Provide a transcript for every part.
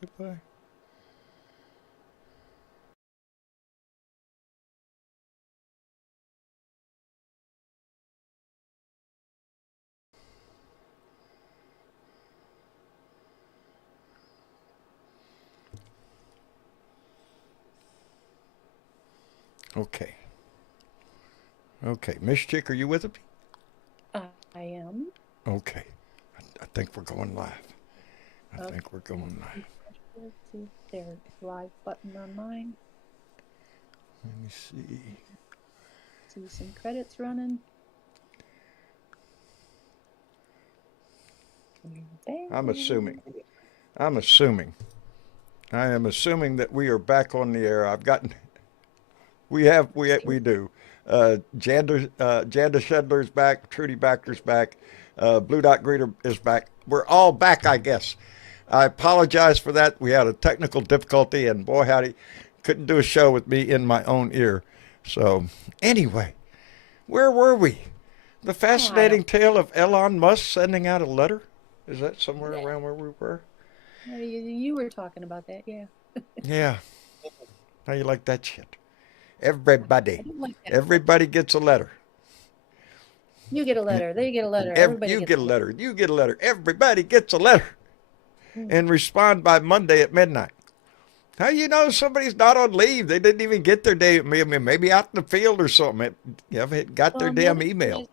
Goodbye. Okay. Okay. Miss Chick, are you with me? I am. Okay. I think we're going live. I Okay. think we're going live. Let's see if there's a live button on mine. Let me see. See some credits running. I'm assuming. I am assuming that we are back on the air. I've gotten. We do. Janda Shedler's back. Trudy Backer's back. Blue Dot Greeter is back. We're all back, I guess. I apologize for that. We had a technical difficulty, and boy, howdy, couldn't do a show with me in my own ear. So, anyway, where were we? The fascinating tale of Elon Musk sending out a letter? Is that somewhere around where we were? You were talking about that, yeah. Yeah. How you like that shit? Everybody. I don't like that. Everybody gets a letter. You get a letter. They get a letter. Everybody You gets get a letter. You get a letter. Everybody gets a letter. And respond by Monday at midnight. How you know somebody's not on leave? They didn't even get their day. Maybe out in the field or something. You haven't got their damn email. It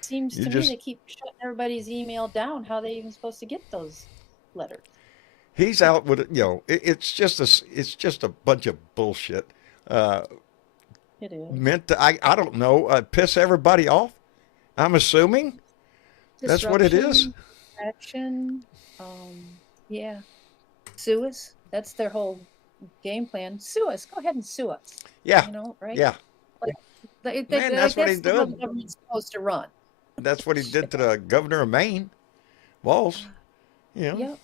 seems to me they keep shutting everybody's email down. How are they even supposed to get those letters? He's out with it. It's just a bunch of bullshit. It is meant to. I don't know. Piss everybody off. I'm assuming that's what it is. Action. Yeah. Sue us. That's their whole game plan. Sue us. Go ahead and sue us. Yeah. Right? Yeah. Man, that's what he's doing. How the government's supposed to run. That's what he did to the governor of Maine, Walz. Yep.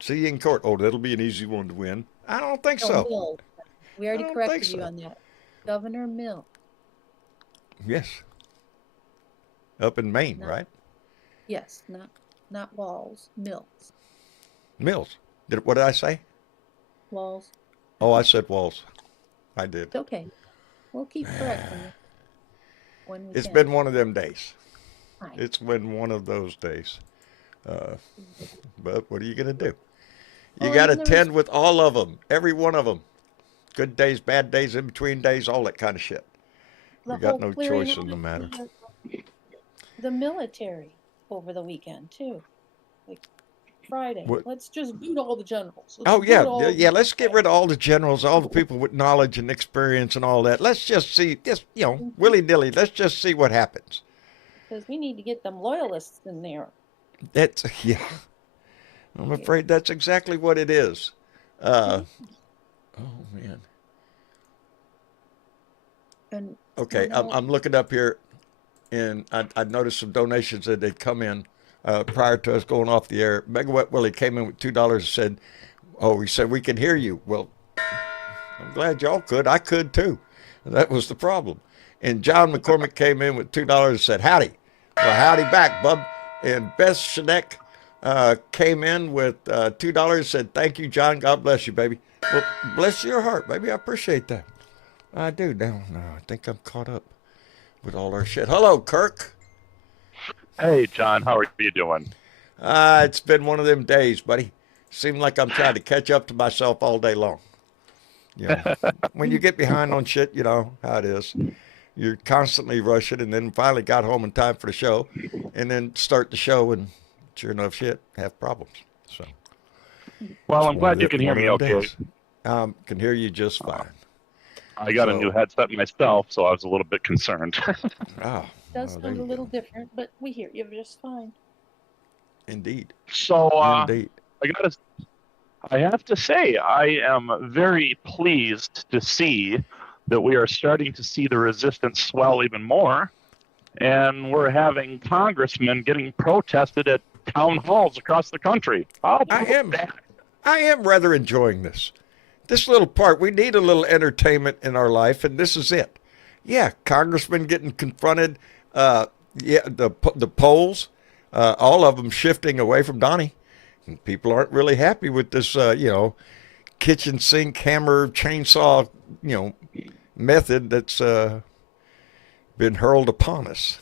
See you in court. Oh, that'll be an easy one to win. I don't think so. Mills. We already corrected you on that. Governor Mills. Yes. Up in Maine, right? Yes, not Walz. Mills. Mills. What did I say? Walz. Oh, I said Walz. I did. It's okay. We'll keep correcting it when we It's can. been one of them days. Hi. It's been one of those days. But what are you going to do? You got to tend with all of them, every one of them. Good days, bad days, in between days, all that kind of shit. You got no choice in the matter. The military over the weekend, too. Like Friday. What? Let's just boot all the generals. Let's get rid of all the generals, all the people with knowledge and experience and all that. Let's just see, willy-nilly, let's just see what happens. Because we need to get them loyalists in there. I'm afraid that's exactly what it is. Oh, man. And okay, I'm looking up here, and I noticed some donations that had come in prior to us going off the air. Megawatt Willie came in with $2 and said, he said, we can hear you. Well, I'm glad y'all could. I could too. That was the problem. And John McCormick came in with $2 and said, howdy. Well, howdy back, bub. And Beth Shanek came in with $2 and said, thank you, John. God bless you, baby. Well, bless your heart, baby. I appreciate that. I do. Now, I think I'm caught up with all our shit. Hello, Kirk. Hey, John. How are you doing? It's been one of them days, buddy. Seemed like I'm trying to catch up to myself all day long. When you get behind on shit, you know how it is. You're constantly rushing, and then finally got home in time for the show, and then start the show, and sure enough, have problems. So, well, I'm glad you can hear me okay. Can hear you just fine. I got a new headset myself, so I was a little bit concerned. It does sound a little different, but we hear you just fine. Indeed. So, Indeed. I have to say, I am very pleased to see that we are starting to see the resistance swell even more, and we're having congressmen getting protested at town halls across the country. I am rather enjoying this. This little part, we need a little entertainment in our life, and this is it. Yeah, congressmen getting confronted. The polls, all of them shifting away from Donnie, And people aren't really happy with this, kitchen sink, hammer, chainsaw, method that's been hurled upon us.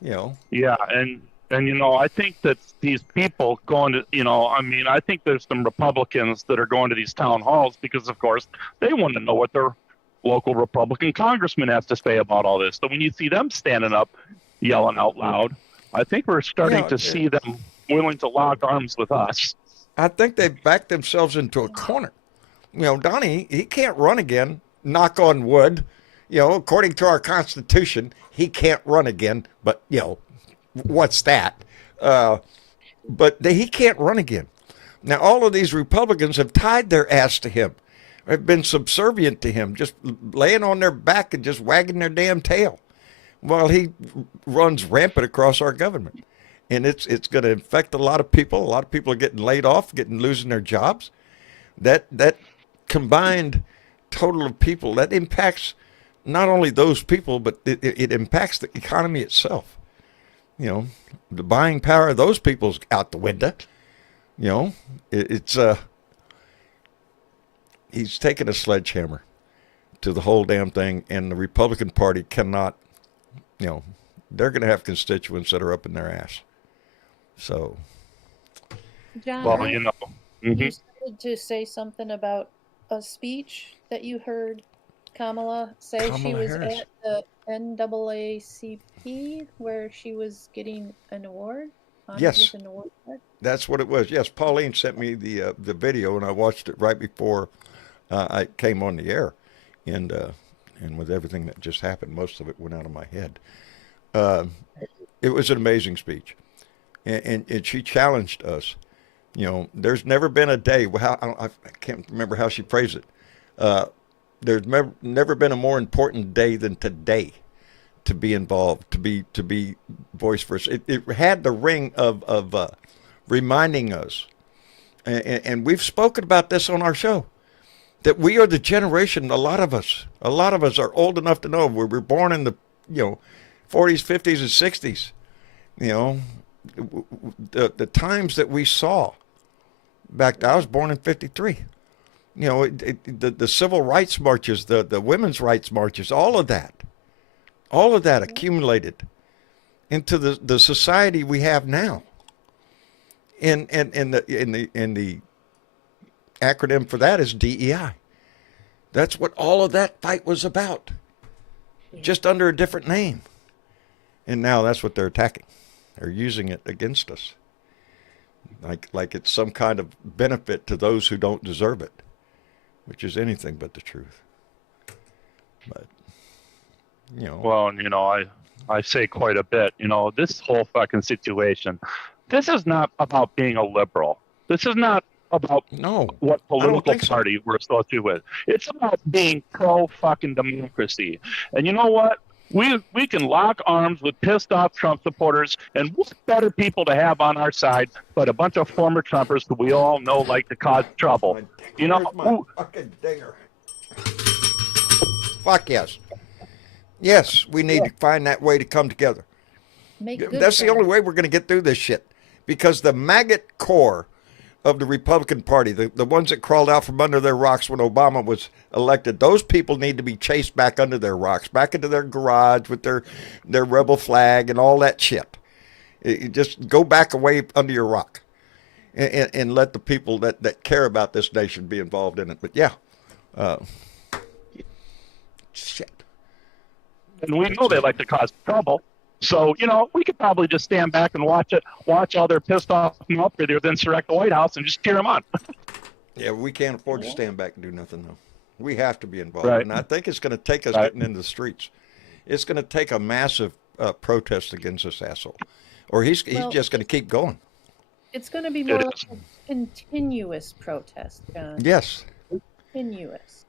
Yeah, and I think that these people going to, I think there's some Republicans that are going to these town halls because, of course, they want to know what their local Republican congressman has to say about all this. So when you see them standing up, yelling out loud, I think we're starting to see them willing to lock arms with us. I think they've backed themselves into a corner. Donnie, he can't run again, knock on wood. According to our Constitution, he can't run again, but, what's that? But he can't run again. Now, all of these Republicans have tied their ass to him, have been subservient to him, just laying on their back and just wagging their damn tail while he runs rampant across our government. And it's going to affect a lot of people. A lot of people are getting laid off, losing their jobs. That combined total of people, that impacts not only those people, but it impacts the economy itself. The buying power of those people's out the window. He's taken a sledgehammer to the whole damn thing, and the Republican Party cannot, they're going to have constituents that are up in their ass. So, John, well, you started to say something about a speech that you heard Kamala say. She was Harris. at the NAACP where she was getting an award. Yes. With an award card. That's what it was. Yes, Pauline sent me the video, and I watched it right before I came on the air, and with everything that just happened, most of it went out of my head. It was an amazing speech, and she challenged us. There's never been a day. I can't remember how she phrased it. There's never been a more important day than today to be involved, to be voice-first. It had the ring of reminding us, and we've spoken about this on our show, that we are the generation. A lot of us are old enough to know we were born in the 40s, 50s, and 60s. The times that we saw back. I was born in 53. The civil rights marches, the women's rights marches, all of that accumulated into the society we have now. And the acronym for that is DEI. That's what all of that fight was about, just under a different name. And now that's what they're attacking. They're using it against us, like it's some kind of benefit to those who don't deserve it, which is anything but the truth. But well, I say quite a bit. This whole fucking situation. This is not about being a liberal. This is not about what political party we're associated with. It's about being pro-fucking democracy. And you know what? We can lock arms with pissed off Trump supporters, and what better people to have on our side but a bunch of former Trumpers who we all know like to cause trouble. My fucking dinger. Fuck yes. Yes, we need to find that way to come together. That's the only way we're going to get through this shit. Because the maggot core of the Republican Party, the ones that crawled out from under their rocks when Obama was elected, those people need to be chased back under their rocks, back into their garage with their rebel flag and all that shit. Just go back away under your rock and let the people that care about this nation be involved in it. But yeah, shit. And we know they like to cause trouble. So, we could probably just stand back and watch all their pissed off motherfuckers then insurrect the White House and just cheer them on. Yeah, we can't afford to stand back and do nothing, though. We have to be involved. Right. And I think it's going to take us getting into the streets. It's going to take a massive protest against this asshole. Or he's just going to keep going. It's going to be more like a continuous protest, John. Yes. Continuous.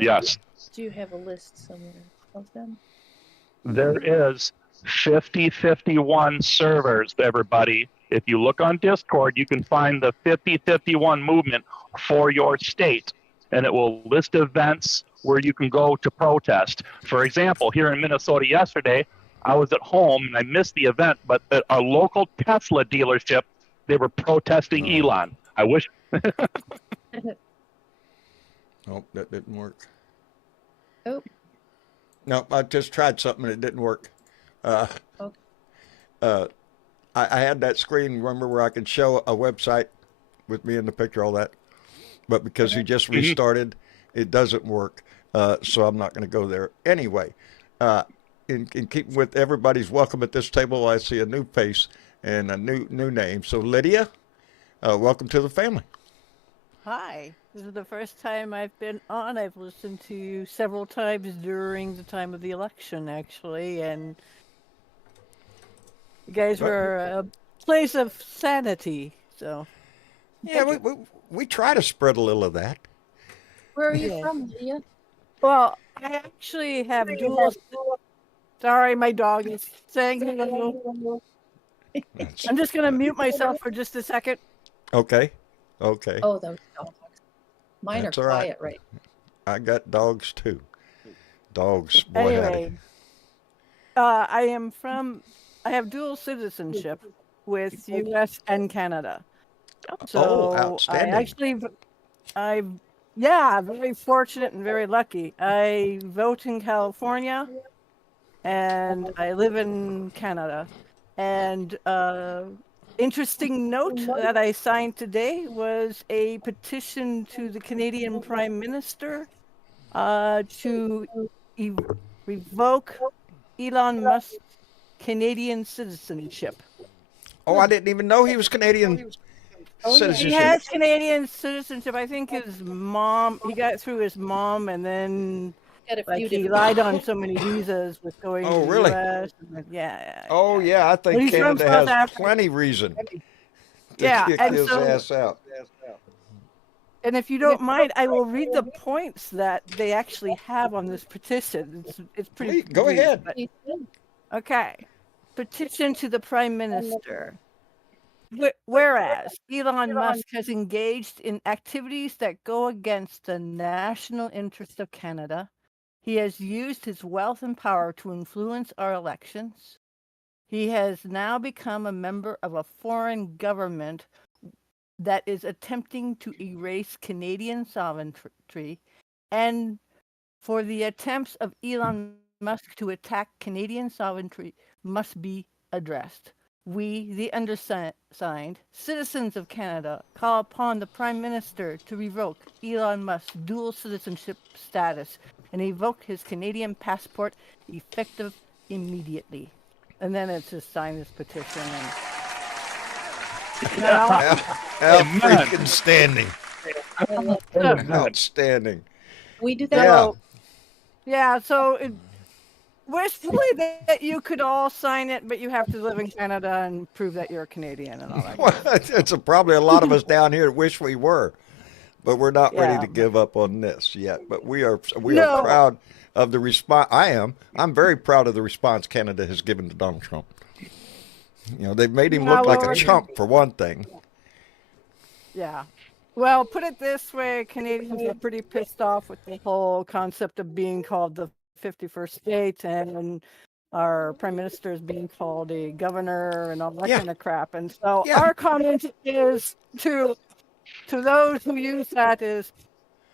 Yes. Do you have a list somewhere of them? There is 5051 servers, everybody. If you look on Discord, you can find the 5051 movement for your state, and it will list events where you can go to protest. For example, here in Minnesota yesterday, I was at home and I missed the event, but a local Tesla dealership They were protesting Oh. Elon. I wish. Nope, that didn't work. Oh, No, I just tried something and it didn't work. Uh, okay. uh, I had that screen, remember, where I could show a website with me in the picture, all that. But because he just restarted, it doesn't work. So I'm not going to go there. Anyway, in keeping with everybody's welcome at this table, I see a new face and a new name. So Lydia, welcome to the family. Hi, this is the first time I've been on. I've listened to you several times during the time of the election, actually, and you guys were a place of sanity. So, Yeah, thank we try to spread a little of that. Where are you Yeah. from, Lydia? well, I actually have dual. Sorry, my dog is saying hello. That's- I'm just gonna mute myself for just a second. okay, okay. Oh, those dogs. Mine That's are all right. quiet right I got dogs too. Dogs, boy howdy. Anyway, I have dual citizenship with U.S. and Canada. So outstanding. yeah, very fortunate and very lucky. I vote in California and I live in Canada. And interesting note that I signed today was a petition to the Canadian Prime Minister to revoke Elon Musk's Canadian citizenship. Oh, I didn't even know he was Canadian Oh, yeah. citizenship. He has Canadian citizenship. I think his mom, he got it through his mom, and then Got a few like he different. lied on so many visas with going Oh, to the really? US. Yeah. Oh yeah, I But think he's from Canada South has Africa. plenty reason to Yeah, kick and his so, ass out. and if you don't mind, I will read the points that they actually have on this petition. It's pretty Please, go brief, ahead. but- okay. Petition to the Prime Minister. Whereas Elon Musk has engaged in activities that go against the national interest of Canada, he has used his wealth and power to influence our elections. He has now become a member of a foreign government that is attempting to erase Canadian sovereignty, and for the attempts of Elon Musk to attack Canadian sovereignty must be addressed. We, the undersigned, citizens of Canada, call upon the Prime Minister to revoke Elon Musk's dual citizenship status and revoke his Canadian passport effective immediately. And then it's just sign this petition. Freaking standing. I love Outstanding. We do that. Yeah. Yeah, so wishfully that you could all sign it, but you have to live in Canada and prove that you're a Canadian and all that. Well, it's probably a lot of us down here that wish we were, but we're not ready Yeah. to give up on this yet. But we are No. proud of the response. I'm very proud of the response Canada has given to Donald Trump. You know, they've made him Yeah, look like well, a chump for one thing. Yeah. Well, put it this way, Canadians are pretty pissed off with the whole concept of being called the 51st state and our prime minister is being called a governor and all that Yeah. kind of crap. And so Yeah. our comment is to those who use that is,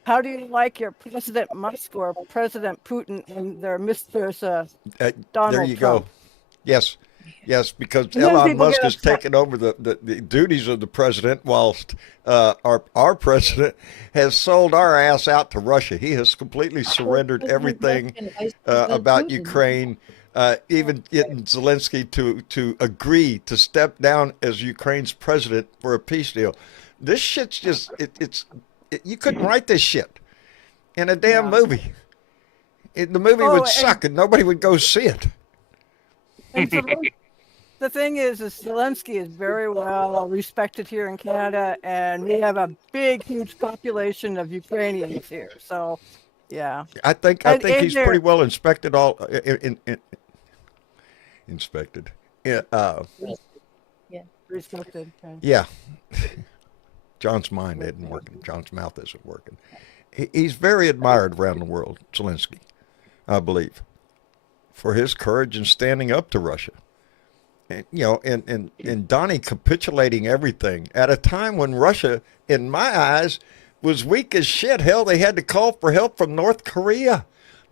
how do you like your President Musk or President Putin and their mistress Donald There you Trump? go. Yes, because And then Elon people Musk get has upset. taken over the duties of the president, whilst our president has sold our ass out to Russia. He has completely surrendered everything about Ukraine, even getting Zelensky to agree to step down as Ukraine's president for a peace deal. This shit's just you couldn't write this shit in a damn movie. The movie would suck and nobody would go see it. And so the thing is Zelensky is very well respected here in Canada, and we have a big, huge population of Ukrainians here. So, yeah. I think he's pretty well inspected. Inspected. Yeah. Respected. Okay. Yeah. John's mind isn't working. John's mouth isn't working. He's very admired around the world, Zelensky, I believe, for his courage in standing up to Russia. and Donnie capitulating everything at a time when Russia, in my eyes, was weak as shit. Hell, they had to call for help from North Korea.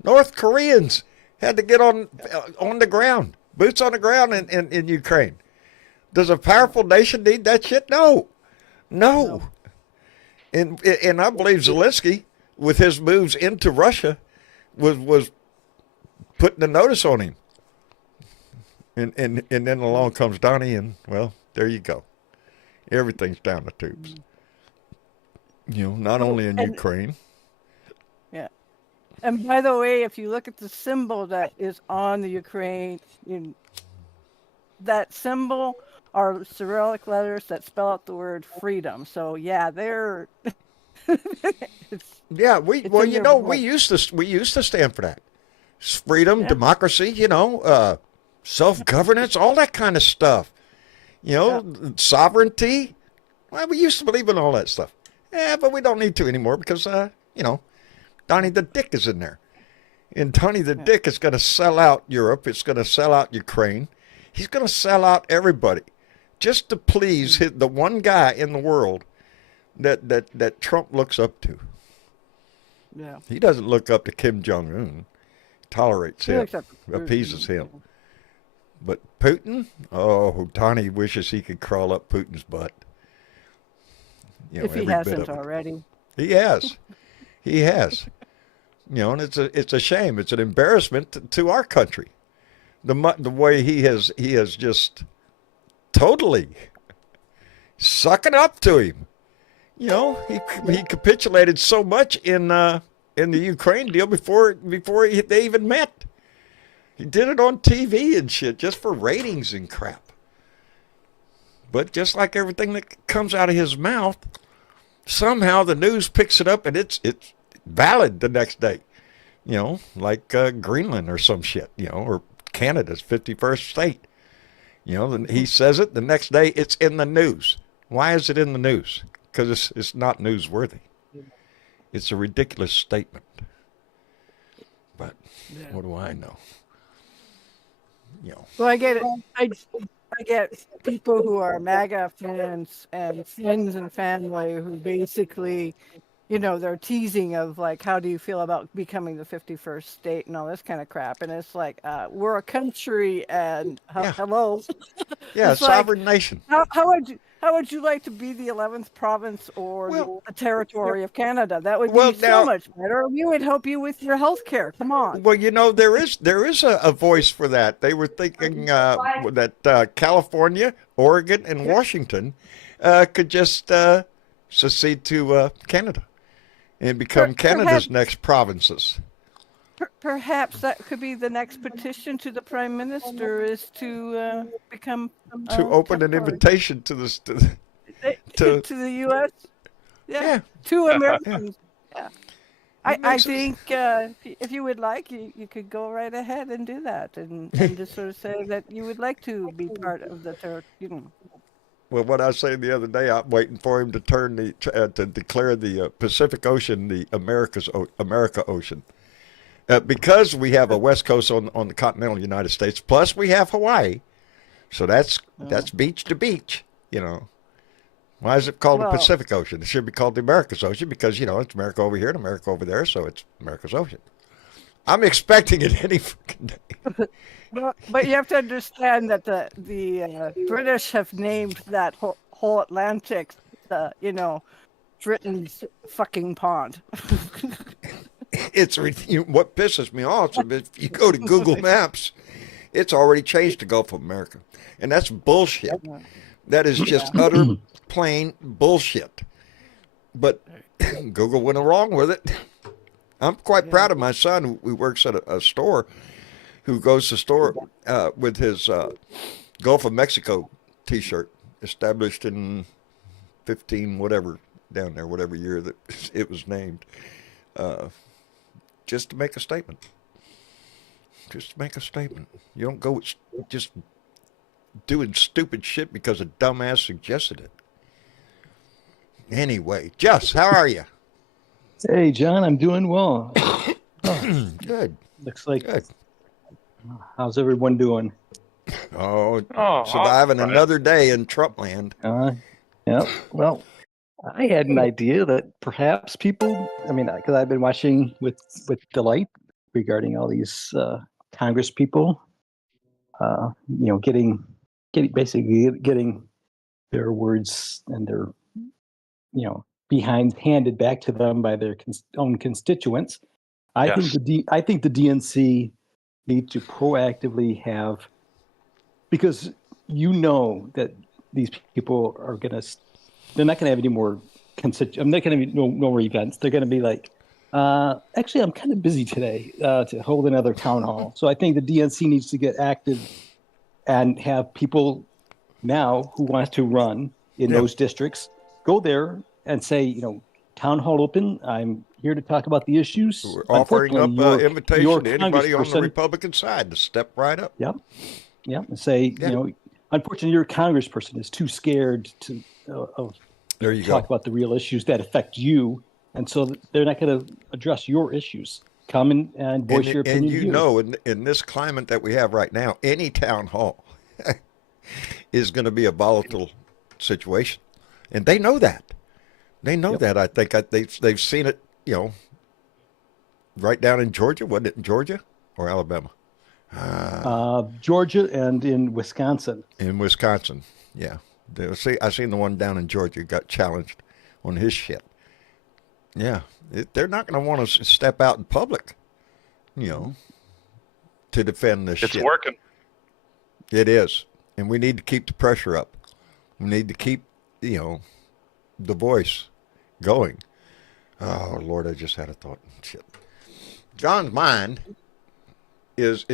North Koreans had to get on the ground, boots on the ground in Ukraine. Does a powerful nation need that shit? No. And I believe Zelensky, with his moves into Russia, was putting a notice on him. And then along comes Donnie, and well, there you go. Everything's down the tubes. Not only in Ukraine. Yeah. And by the way, if you look at the symbol that is on the Ukraine, that symbol are Cyrillic letters that spell out the word freedom. So yeah, they're. Yeah, we used to stand for that. Freedom, democracy, self-governance, all that kind of stuff. Sovereignty. Well, we used to believe in all that stuff. Yeah, but we don't need to anymore because, Donnie the Dick is in there. And Donnie the Dick is going to sell out Europe. It's going to sell out Ukraine. He's going to sell out everybody just to please the one guy in the world that Trump looks up to. Yeah. He doesn't look up to Kim Jong-un. Tolerates him, appeases him. But Putin, Donnie wishes he could crawl up Putin's butt. If he hasn't already. He has. And it's a shame. It's an embarrassment to our country. The way he has just totally sucking up to him. He capitulated so much in the Ukraine deal before they even met. He did it on TV and shit just for ratings and crap. But just like everything that comes out of his mouth, somehow the news picks it up and it's valid the next day. Like Greenland or some shit, or Canada's 51st state. He says it, the next day it's in the news. Why is it in the news? Because it's not newsworthy. It's a ridiculous statement. But what do I know? Well, I get it. I get people who are MAGA fans and friends and family who basically, they're teasing of like, how do you feel about becoming the 51st state and all this kind of crap? And it's like, we're a country and hello. Yeah, it's sovereign nation. How would you like to be the 11th province or the territory of Canada? That would be so much better. We would help you with your health care. Come on. Well, there is a voice for that. They were thinking that California, Oregon, and Washington could just secede to Canada and become Canada's next provinces. Perhaps that could be the next petition to the Prime Minister is to become to open an invitation to the U.S. Yeah. To Americans. Yeah. I think if you would like, you could go right ahead and do that and just sort of say that you would like to be part of the territory. Well, what I said the other day, I'm waiting for him to to declare the Pacific Ocean the America Ocean. Because we have a west coast on the continental United States, plus we have Hawaii, so that's beach to beach. Why is it called the Pacific Ocean? It should be called the America's Ocean because it's America over here and America over there, so it's America's Ocean. I'm expecting it any freaking day. Well, but you have to understand that the British have named that whole Atlantic, Britain's fucking pond. What pisses me off is if you go to Google Maps, it's already changed to Gulf of America, and that's bullshit. That is just utter plain bullshit. But Google went along with it. I'm quite proud of my son who works at a store, who goes to store with his Gulf of Mexico T-shirt, established in 15 whatever down there, whatever year that it was named. Just to make a statement. You don't go just doing stupid shit because a dumbass suggested it. Anyway, Jess, how are you? Hey, John, I'm doing well. Good. Looks like. Good. How's everyone doing? Oh, Oh, surviving all right. another day in Trump land. Yeah. Well, I had an idea that perhaps people, I mean, because I've been watching with delight regarding all these Congress people, getting basically getting their words and their, behind handed back to them by their own constituents. I think Yes. the DNC need to proactively have, because that these people are they're not gonna have any more I'm not gonna be no more events. They're gonna be like, actually, I'm kind of busy today to hold another town hall. So I think the DNC needs to get active and have people now who wants to run in Yeah. those districts go there and say, town hall open. I'm here to talk about the issues. We're offering Unfortunately, up your invitation to anybody on the congressperson, Republican side to step right up. yeah, and say, Yeah. Unfortunately, your congressperson is too scared to of There you talk go. about the real issues that affect you, and so they're not going to address your issues. Come in and voice your opinion here. In this climate that we have right now, any town hall is going to be a volatile situation, and they know that. They know Yep. that. I think they've seen it. Right down in Georgia. Wasn't it in Georgia or Alabama? Georgia and in Wisconsin. In Wisconsin. Yeah. I seen the one down in Georgia got challenged on his shit. Yeah. They're not going to want to step out in public, to defend this It's shit. working. It is. And we need to keep the pressure up. We need to keep, the voice going. Oh, Lord, I just had a thought. Shit. John's mind is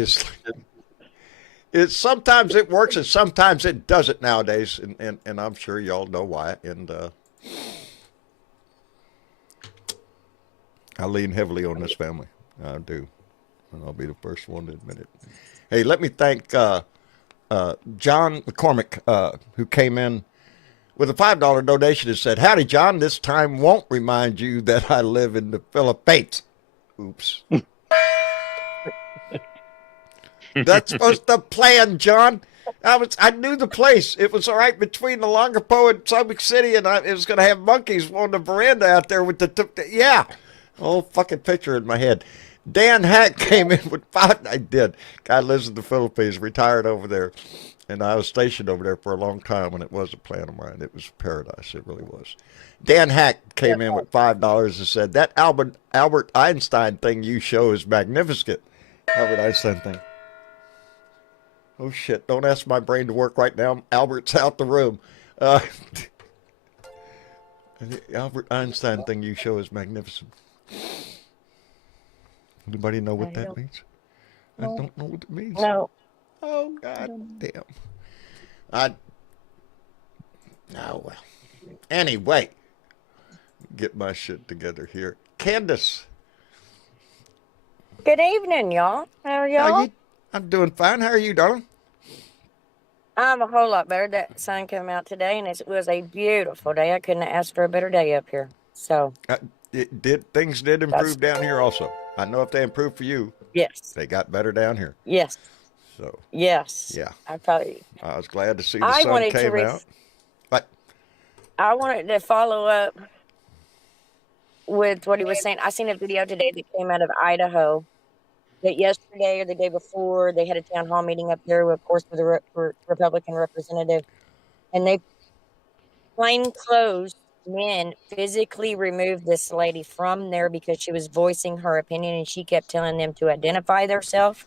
sometimes it works and sometimes it doesn't nowadays. And I'm sure y'all know why. And I lean heavily on this family. I do. And I'll be the first one to admit it. Hey, let me thank John McCormick, who came in with a $5 donation and said, "Howdy, John. This time won't remind you that I live in the Philippines." Oops. That's supposed to plan, John. I knew the place. It was right between the Longapo and Subic City, and it was going to have monkeys on the veranda out there with yeah. Whole fucking picture in my head. Dan Hack came in with $5. I did. Guy lives in the Philippines, retired over there. And I was stationed over there for a long time, and it was a plan of mine. It was paradise. It really was. Dan Hack came in with $5 and said, "That Albert Einstein thing you show is magnificent." Albert Einstein thing. Oh, shit. Don't ask my brain to work right now. Albert's out the room. The Albert Einstein thing you show is magnificent. Anybody know what that means? I don't know what it means. No. Oh, God damn. Oh, well. Anyway, get my shit together here. Candace. Good evening, y'all. How are y'all? I'm doing fine. How are you, darling? I'm a whole lot better. That sun came out today, and it was a beautiful day. I couldn't have asked for a better day up here. So Things did improve down here also. I know if they improved for you, yes, they got better down here. yes, So yes. yeah, I was glad to see the sun came out. But I wanted to follow up with what he was saying. I seen a video today that came out of Idaho. That yesterday or the day before, they had a town hall meeting up there, of course, with a Republican representative, and they plainclothes men physically removed this lady from there because she was voicing her opinion, and she kept telling them to identify themselves,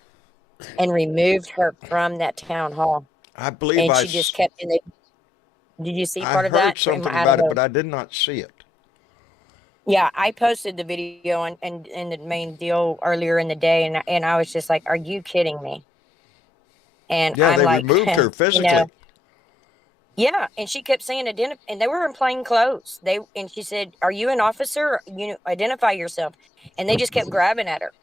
and removed her from that town hall. I believe and she just kept in the. Did you see part of I that? heard something about it, but I did not see it. Yeah, I posted the video and the main deal earlier in the day, and I was just like, "Are you kidding me?" And Yeah, I'm they like, removed her physically. Yeah, and she kept saying and they were in plain clothes. And she said, "Are you an officer? Identify yourself." And they just kept grabbing at her.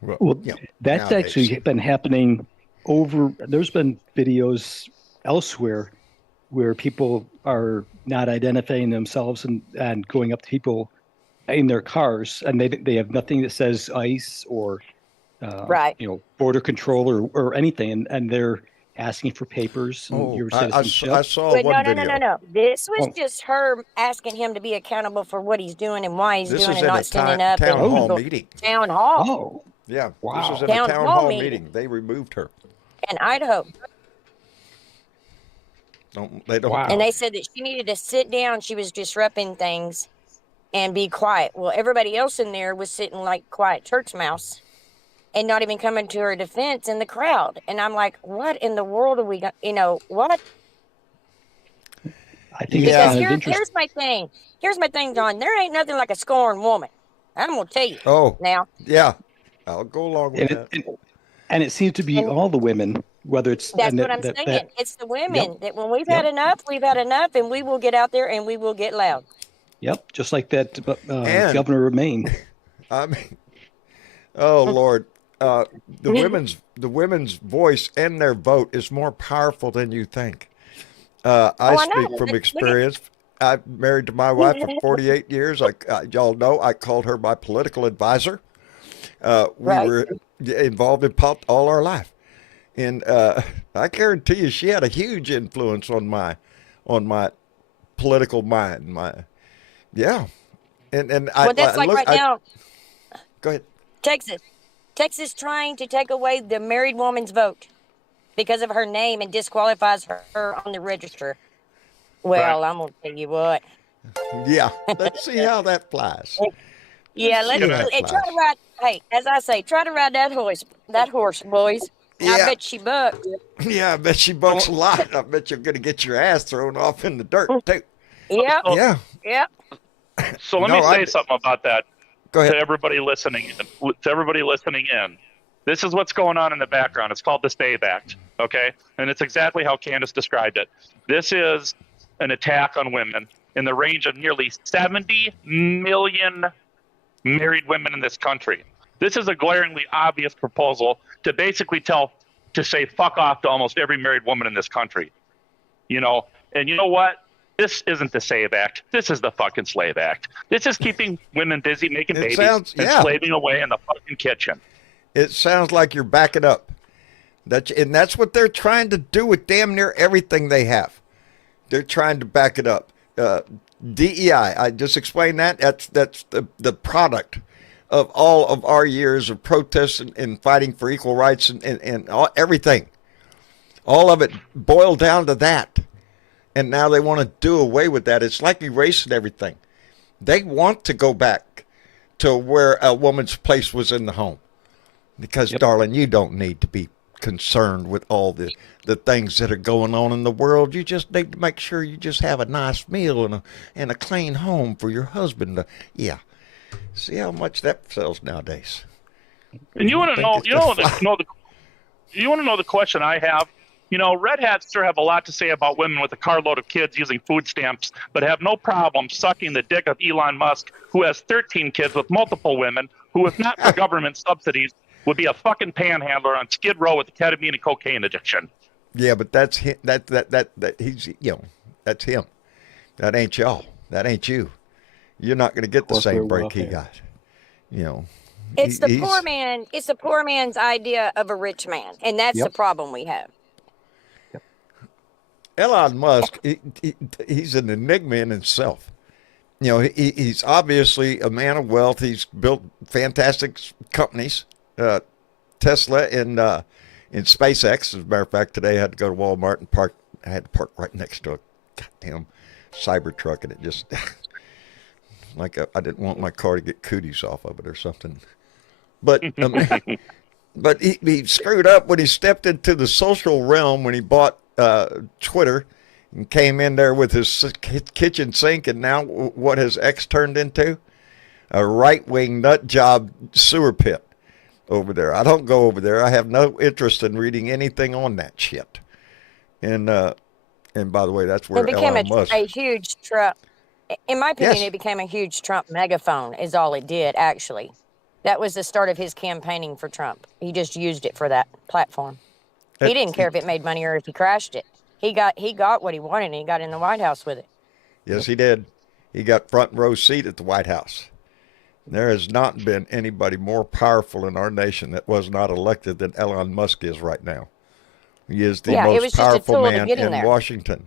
Well, that's nowadays. actually been happening there's been videos elsewhere where people are not identifying themselves and going up to people in their cars, and they have nothing that says ICE or Right. border control or anything, and they're asking for papers and Oh, your I citizenship. saw But one no. video. This was Oh. just her asking him to be accountable for what he's doing and why he's This doing is and in a not standing up. town and hall go- meeting. Town hall Oh, Yeah, this Wow. was in Town a town hall hall meeting. meeting. They removed her. in Idaho. They don't. Wow. And they said that she needed to sit down. She was disrupting things and be quiet. Well, everybody else in there was sitting like quiet church mouse and not even coming to her defense in the crowd. And I'm like, what in the world are we going what? I think Yeah. it's Because kind of interesting. here's my thing. Here's my thing, John. There ain't nothing like a scorned woman. I'm going to tell you Oh, now. yeah. I'll go along with And that. and it seems to be And all the women, whether it's that's and what I'm that, saying. that It's the women that when we've Yep. had enough, we've had enough, and we will get out there and we will get loud. Yep, just like that And- governor of Maine. I mean, oh Lord, the women's voice and their vote is more powerful than you think. I I know. speak from Look at- experience. I'm married to my wife for 48 years. Y'all know I called her my political advisor. We Right. were involved in all our life, and I guarantee you, she had a huge influence on my political mind. And Well, that's like right now, Go ahead. Texas trying to take away the married woman's vote because of her name and disqualifies her on the register. Well, I'm gonna tell you what. Yeah, let's see how that flies. Yeah, see let's how that and try flies. to ride. Hey, as I say, try to ride that horse, boys. Yeah. I bet she bucked. Yeah, I bet she bucks a lot. I bet you're going to get your ass thrown off in the dirt, too. Yep, Yeah, yep. So let No, me say I- something about that go to ahead. everybody listening. To everybody listening in, this is what's going on in the background. It's called the Stave Act, okay? And it's exactly how Candace described it. This is an attack on women in the range of nearly 70 million married women in this country. This is a glaringly obvious proposal to basically say fuck off to almost every married woman in this country. And you know what? This isn't the Save Act. This is the fucking Slave Act. This is keeping women busy making It babies sounds- and yeah. slaving away in the fucking kitchen. It sounds like you're backing up. And that's what they're trying to do with damn near everything they have. They're trying to back it up. DEI, I just explained that. That's the product of all of our years of protests and fighting for equal rights and everything. All of it boiled down to that. And now they want to do away with that. It's like erasing everything. They want to go back to where a woman's place was in the home. Because, darling, you don't need to be concerned with all the things that are going on in the world. You just need to make sure you just have a nice meal and a clean home for your husband. Yeah. See how much that sells nowadays. And you want to know, you want to know the question I have? Red hats sure have a lot to say about women with a carload of kids using food stamps, but have no problem sucking the dick of Elon Musk, who has 13 kids with multiple women, who, if not for government subsidies, would be a fucking panhandler on Skid Row with ketamine and cocaine addiction. Yeah, but that's him. That he's that's him. That ain't y'all. That ain't you. You're not going to get the same break he got. It's the poor man. It's the poor man's idea of a rich man, and that's the problem we have. Elon Musk, he's an enigma in himself. He's obviously a man of wealth. He's built fantastic companies, Tesla and SpaceX. As a matter of fact, today I had to go to Walmart and park. I had to park right next to a goddamn Cybertruck, and it just like I didn't want my car to get cooties off of it or something. But but he screwed up when he stepped into the social realm when he bought Twitter and came in there with his kitchen sink, and now what has X turned into? A right-wing nut job sewer pit over there. I don't go over there. I have no interest in reading anything on that shit. And by the way, that's where It became Elon Musk. a huge Trump. In my opinion, Yes. it became a huge Trump megaphone. Is all it did. Actually, that was the start of his campaigning for Trump. He just used it for that platform. He didn't care if it made money or if he crashed it. He got what he wanted, and he got in the White House with it. Yes, he did. He got front row seat at the White House. There has not been anybody more powerful in our nation that was not elected than Elon Musk is right now. He is the Yeah, it was most just a powerful tool to man get him in there. Washington.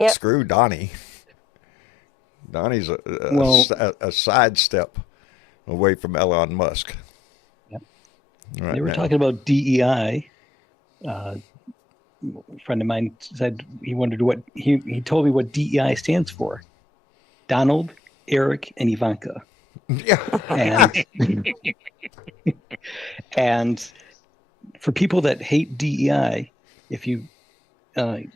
Yep. Screw Donnie. Donnie's Well- a sidestep away from Elon Musk. Yep. Right They were now. talking about DEI. A friend of mine said he wondered what he told me what DEI stands for. Donald, Eric, and Ivanka. Yeah. And and for people that hate DEI, if you if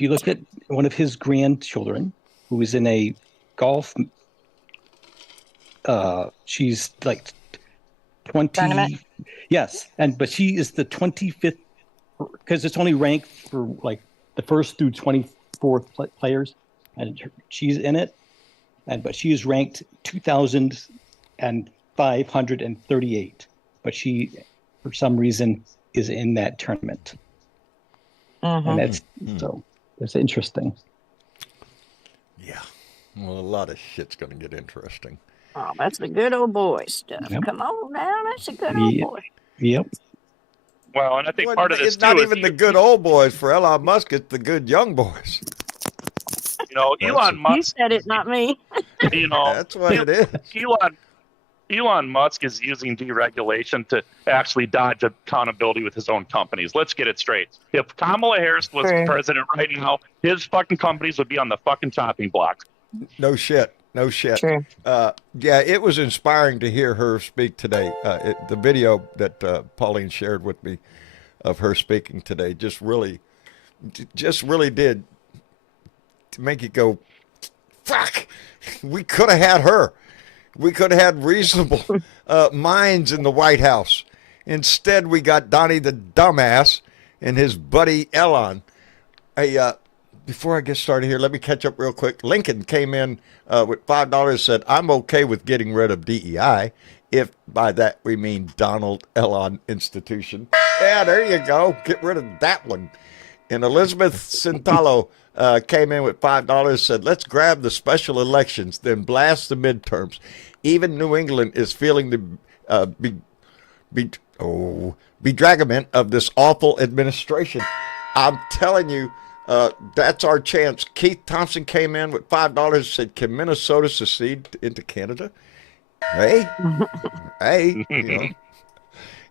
you look at one of his grandchildren who is in a golf, she's like 20. Tournament? Yes, but she is the 25th because it's only ranked for like the first through 24th players, and she's in it, but she is ranked 2,538, but she for some reason is in that tournament, and that's that's interesting. Yeah. Well, a lot of shit's going to get interesting. Oh, that's the good old boy stuff. Yep. Come on now, that's a good old Yep. boy. Yep. Well, and I think Well, part of this it's not too even is the good old boys for Elon Musk. It's the good young boys. Elon You Musk. said it, not me. That's what it is. Elon Musk is using deregulation to actually dodge accountability with his own companies. Let's get it straight. If Kamala Harris was True. president right now, his fucking companies would be on the fucking chopping block. No shit. No shit. True. Yeah, it was inspiring to hear her speak today. The video that Pauline shared with me of her speaking today just really did make you go, fuck, we could have had her. We could have had reasonable minds in the White House. Instead, we got Donnie the dumbass and his buddy Elon. Hey, before I get started here, let me catch up real quick. Lincoln came in with $5, said, I'm okay with getting rid of DEI, if by that we mean Donald Elon Institution. Yeah, there you go. Get rid of that one. And Elizabeth Centalo came in with $5, said, let's grab the special elections, then blast the midterms. Even New England is feeling the bedragament of this awful administration. I'm telling you, that's our chance. Keith Thompson came in with $5, said, can Minnesota secede into Canada? Hey,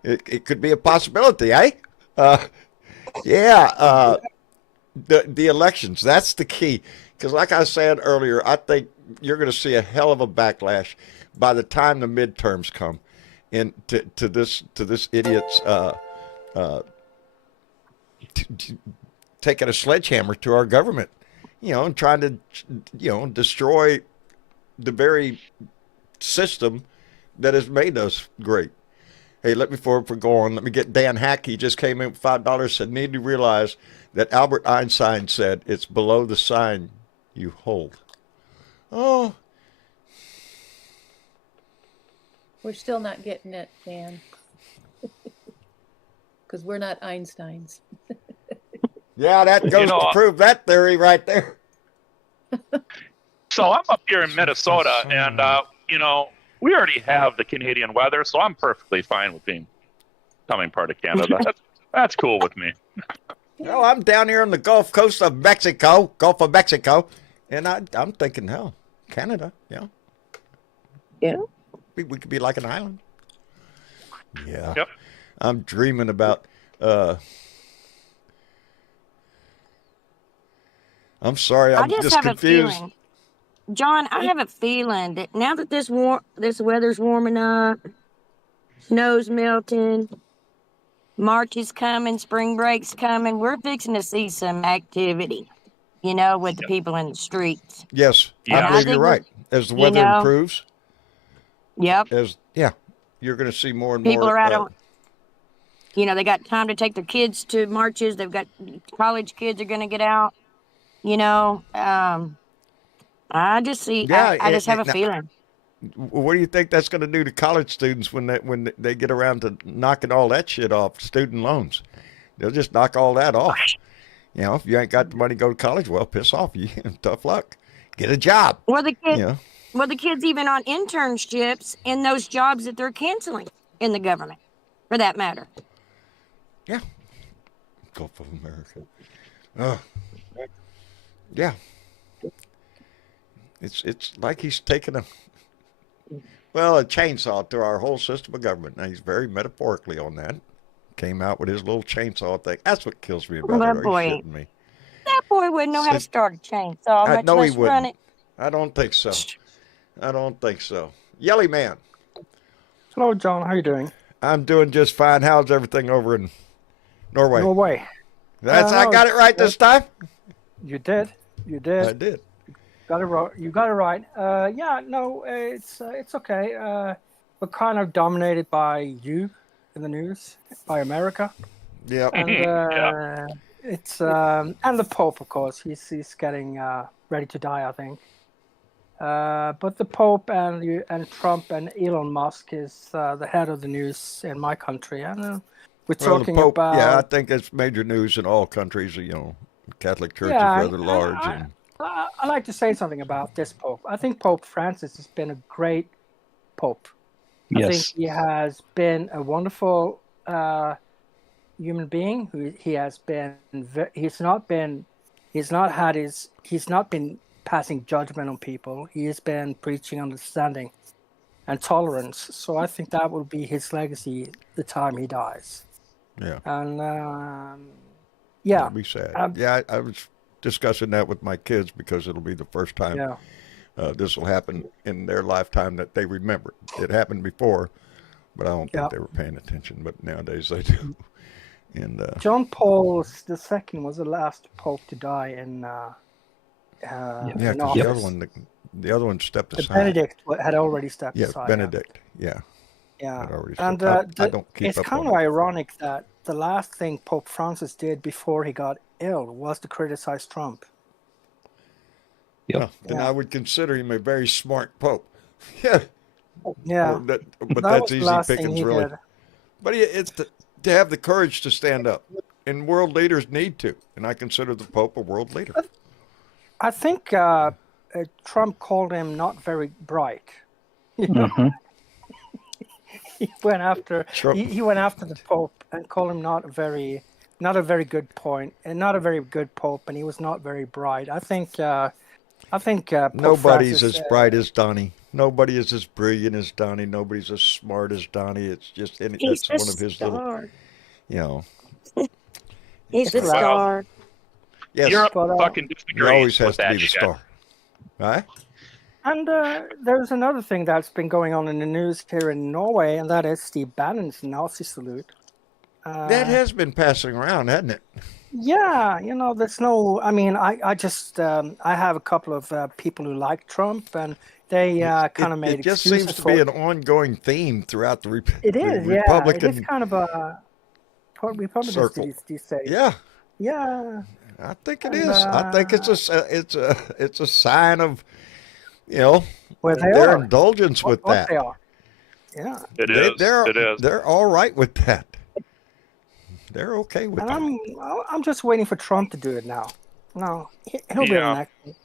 it could be a possibility, eh? The elections, that's the key. Because like I said earlier, I think you're going to see a hell of a backlash by the time the midterms come in to this idiot's taking a sledgehammer to our government, and trying to, destroy the very system that has made us great. Hey, before we go on, let me get Dan Hack. He just came in with $5, said, need to realize that Albert Einstein said, it's below the sign you hold. Oh. We're still not getting it, Dan. Because we're not Einsteins. Yeah, that goes to prove that theory right there. So I'm up here in Minnesota, and we already have the Canadian weather, so I'm perfectly fine with becoming part of Canada. That's cool with me. I'm down here on the Gulf Coast of Mexico, and I'm thinking, hell, Canada, Yeah. we could be like an island. Yeah. Yep. I'm dreaming about. I'm sorry, I'm just confused. A feeling, John, I have a feeling that now that this weather's warming up, snow's melting, March is coming, spring break's coming, we're fixing to see some activity, with the people in the streets. Yes, Yeah. I believe you're right. As the weather improves, Yep. you're going to see more and People more. are out they got time to take their kids to marches. They've got college kids are going to get out. I just see. Yeah, I just have a feeling. What do you think that's going to do to college students when they get around to knocking all that shit off? Student loans, they'll just knock all that off. If you ain't got the money to go to college, well, piss off. You tough luck. Get a job. Well, the kids. Well, the kids even on internships in those jobs that they're canceling in the government, for that matter. Yeah. Gulf of America. Yeah. It's like he's taken a chainsaw to our whole system of government. Now he's very metaphorically on that. Came out with his little chainsaw thing. That's what kills me about Well, it. that Are boy you ain't- shitting me? That boy wouldn't know how to start a chainsaw, I much know he less run wouldn't. it. I don't think so. I don't think so. Yelly Man, Hello, John. How you doing? I'm doing just fine. How's everything over in Norway? Norway. I got it right this time? You did. You I did. did. Got it right. You got it right. Yeah. No. It's okay. We're kind of dominated by you in the news, by America, Yeah. and Yeah. it's and the Pope, of course. He's getting ready to die, I think. But the Pope and Trump and Elon Musk is the head of the news in my country, and we're Well, the talking Pope, about. yeah, I think it's major news in all countries. You know, Catholic Church Yeah, is rather large. And I like to say something about this Pope. I think Pope Francis has been a great Pope. I think Yes. he has been a wonderful human being. He has been. He's not been passing judgment on people. He has been preaching understanding and tolerance. So I think that will be his legacy the time he dies. yeah, And yeah, that'd be sad. Um, Yeah, I was discussing that with my kids because it'll be the first time yeah. this will happen in their lifetime that they remember. It happened before, but I don't Yeah. think they were paying attention. But nowadays they do. And John Paul II was the last pope to die in yeah, in because office. the other one stepped aside. Benedict had already stepped Yeah, aside. Benedict. Yeah, Yeah. had already And stepped. I don't keep it's up kind on of it. ironic that the last thing Pope Francis did before he got ill was to criticize Trump. Well, then Yeah. I would consider him a very smart pope. Yeah, Yeah. but That that's was the easy last thing pickings, he really. did. But it's to have the courage to stand up, and world leaders need to. And I consider the Pope a world leader. I think Trump called him not very bright. Mhm. He went after Trump- he went after the Pope and called him not a very good point and not a very good Pope, and he was not very bright. I think Pope Nobody's Francis, as bright as Donnie. Nobody is as brilliant as Donnie. Nobody's as smart as Donnie. It's just He's that's the one of his little, star. you know. He's the Well, star. Yes, Europe But, fucking he disagrees always has with to that be the shit. star. Right? And there's another thing that's been going on in the news here in Norway, and that is Steve Bannon's Nazi salute. That has been passing around, hasn't it? Yeah, there's no. I mean, I just I have a couple of people who like Trump, and they kind of made It just excuses seems to for be an ongoing theme throughout the, it. the Is, yeah, it Republican is kind of a Republicans circle. these days. Yeah, Yeah, I think it And, is. I think it's a sign of, you know, where they their are, indulgence with what that. they are. Yeah, It is. It is. They're all right with that. They're okay with and that. I'm just waiting for Trump to do it now. No, he'll be Yeah. elected.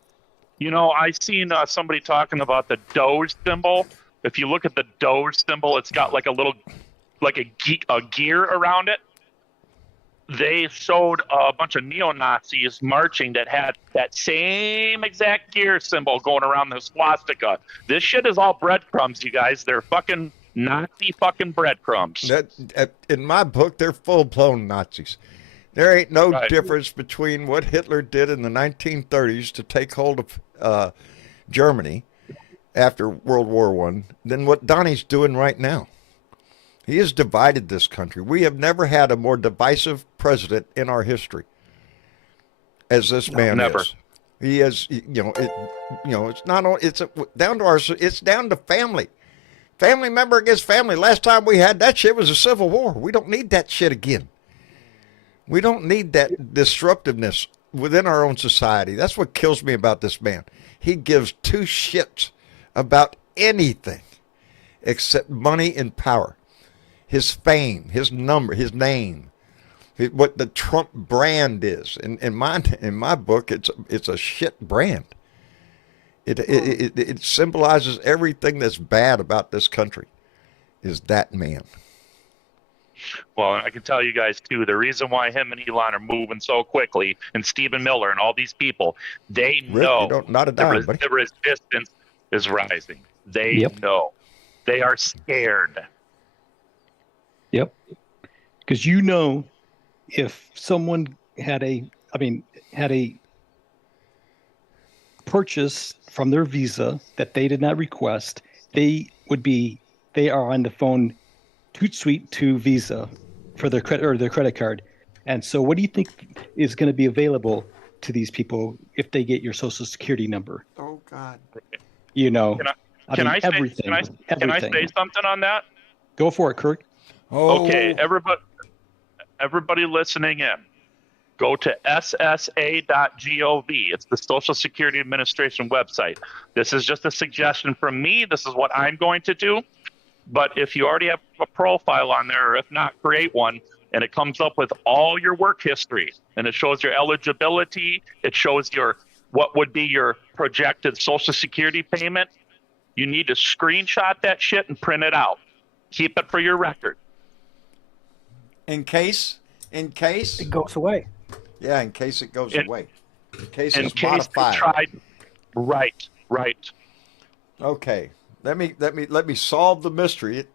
You know, I seen somebody talking about the Doge symbol. If you look at the Doge symbol, it's got like a little, like a gear around it. They showed a bunch of neo-Nazis marching that had that same exact gear symbol going around the swastika. This shit is all breadcrumbs, you guys. They're fucking Nazi fucking breadcrumbs. In my book, they're full-blown Nazis. There ain't no Right. difference between what Hitler did in the 1930s to take hold of Germany after World War I than what Donnie's doing right now. He has divided this country. We have never had a more divisive president in our history as this man never. is. He is, it's not only, it's down to family. Family member against family. Last time we had that shit was a civil war. We don't need that shit again. We don't need that disruptiveness within our own society. That's what kills me about this man. He gives two shits about anything except money and power. His fame, his number, his name, what the Trump brand is. In my book, it's a shit brand. It symbolizes everything that's bad about this country. Is that man? Well, and I can tell you guys too, the reason why him and Elon are moving so quickly, and Stephen Miller and all these people, they Rick, know you don't, not a dime, buddy. the resistance is rising. They Yep. know. They are scared. Yep. Because you know, if someone had a purchase from their Visa that they did not request, they are on the phone toot sweet to Visa for their credit card. And so what do you think is going to be available to these people if they get your social security number? Oh God. You know, Can I say everything. something on that? Go for it, Kirk. Oh. Okay, everybody listening in, go to ssa.gov. It's the Social Security Administration website. This is just a suggestion from me. This is what I'm going to do. But if you already have a profile on there, or if not, create one, and it comes up with all your work history, and it shows your eligibility, it shows what would be your projected Social Security payment. You need to screenshot that shit and print it out. Keep it for your record. In case. It goes away. Yeah, in case it goes away. In case In it's case modified. they tried. Right. Okay. Let me solve the mystery. It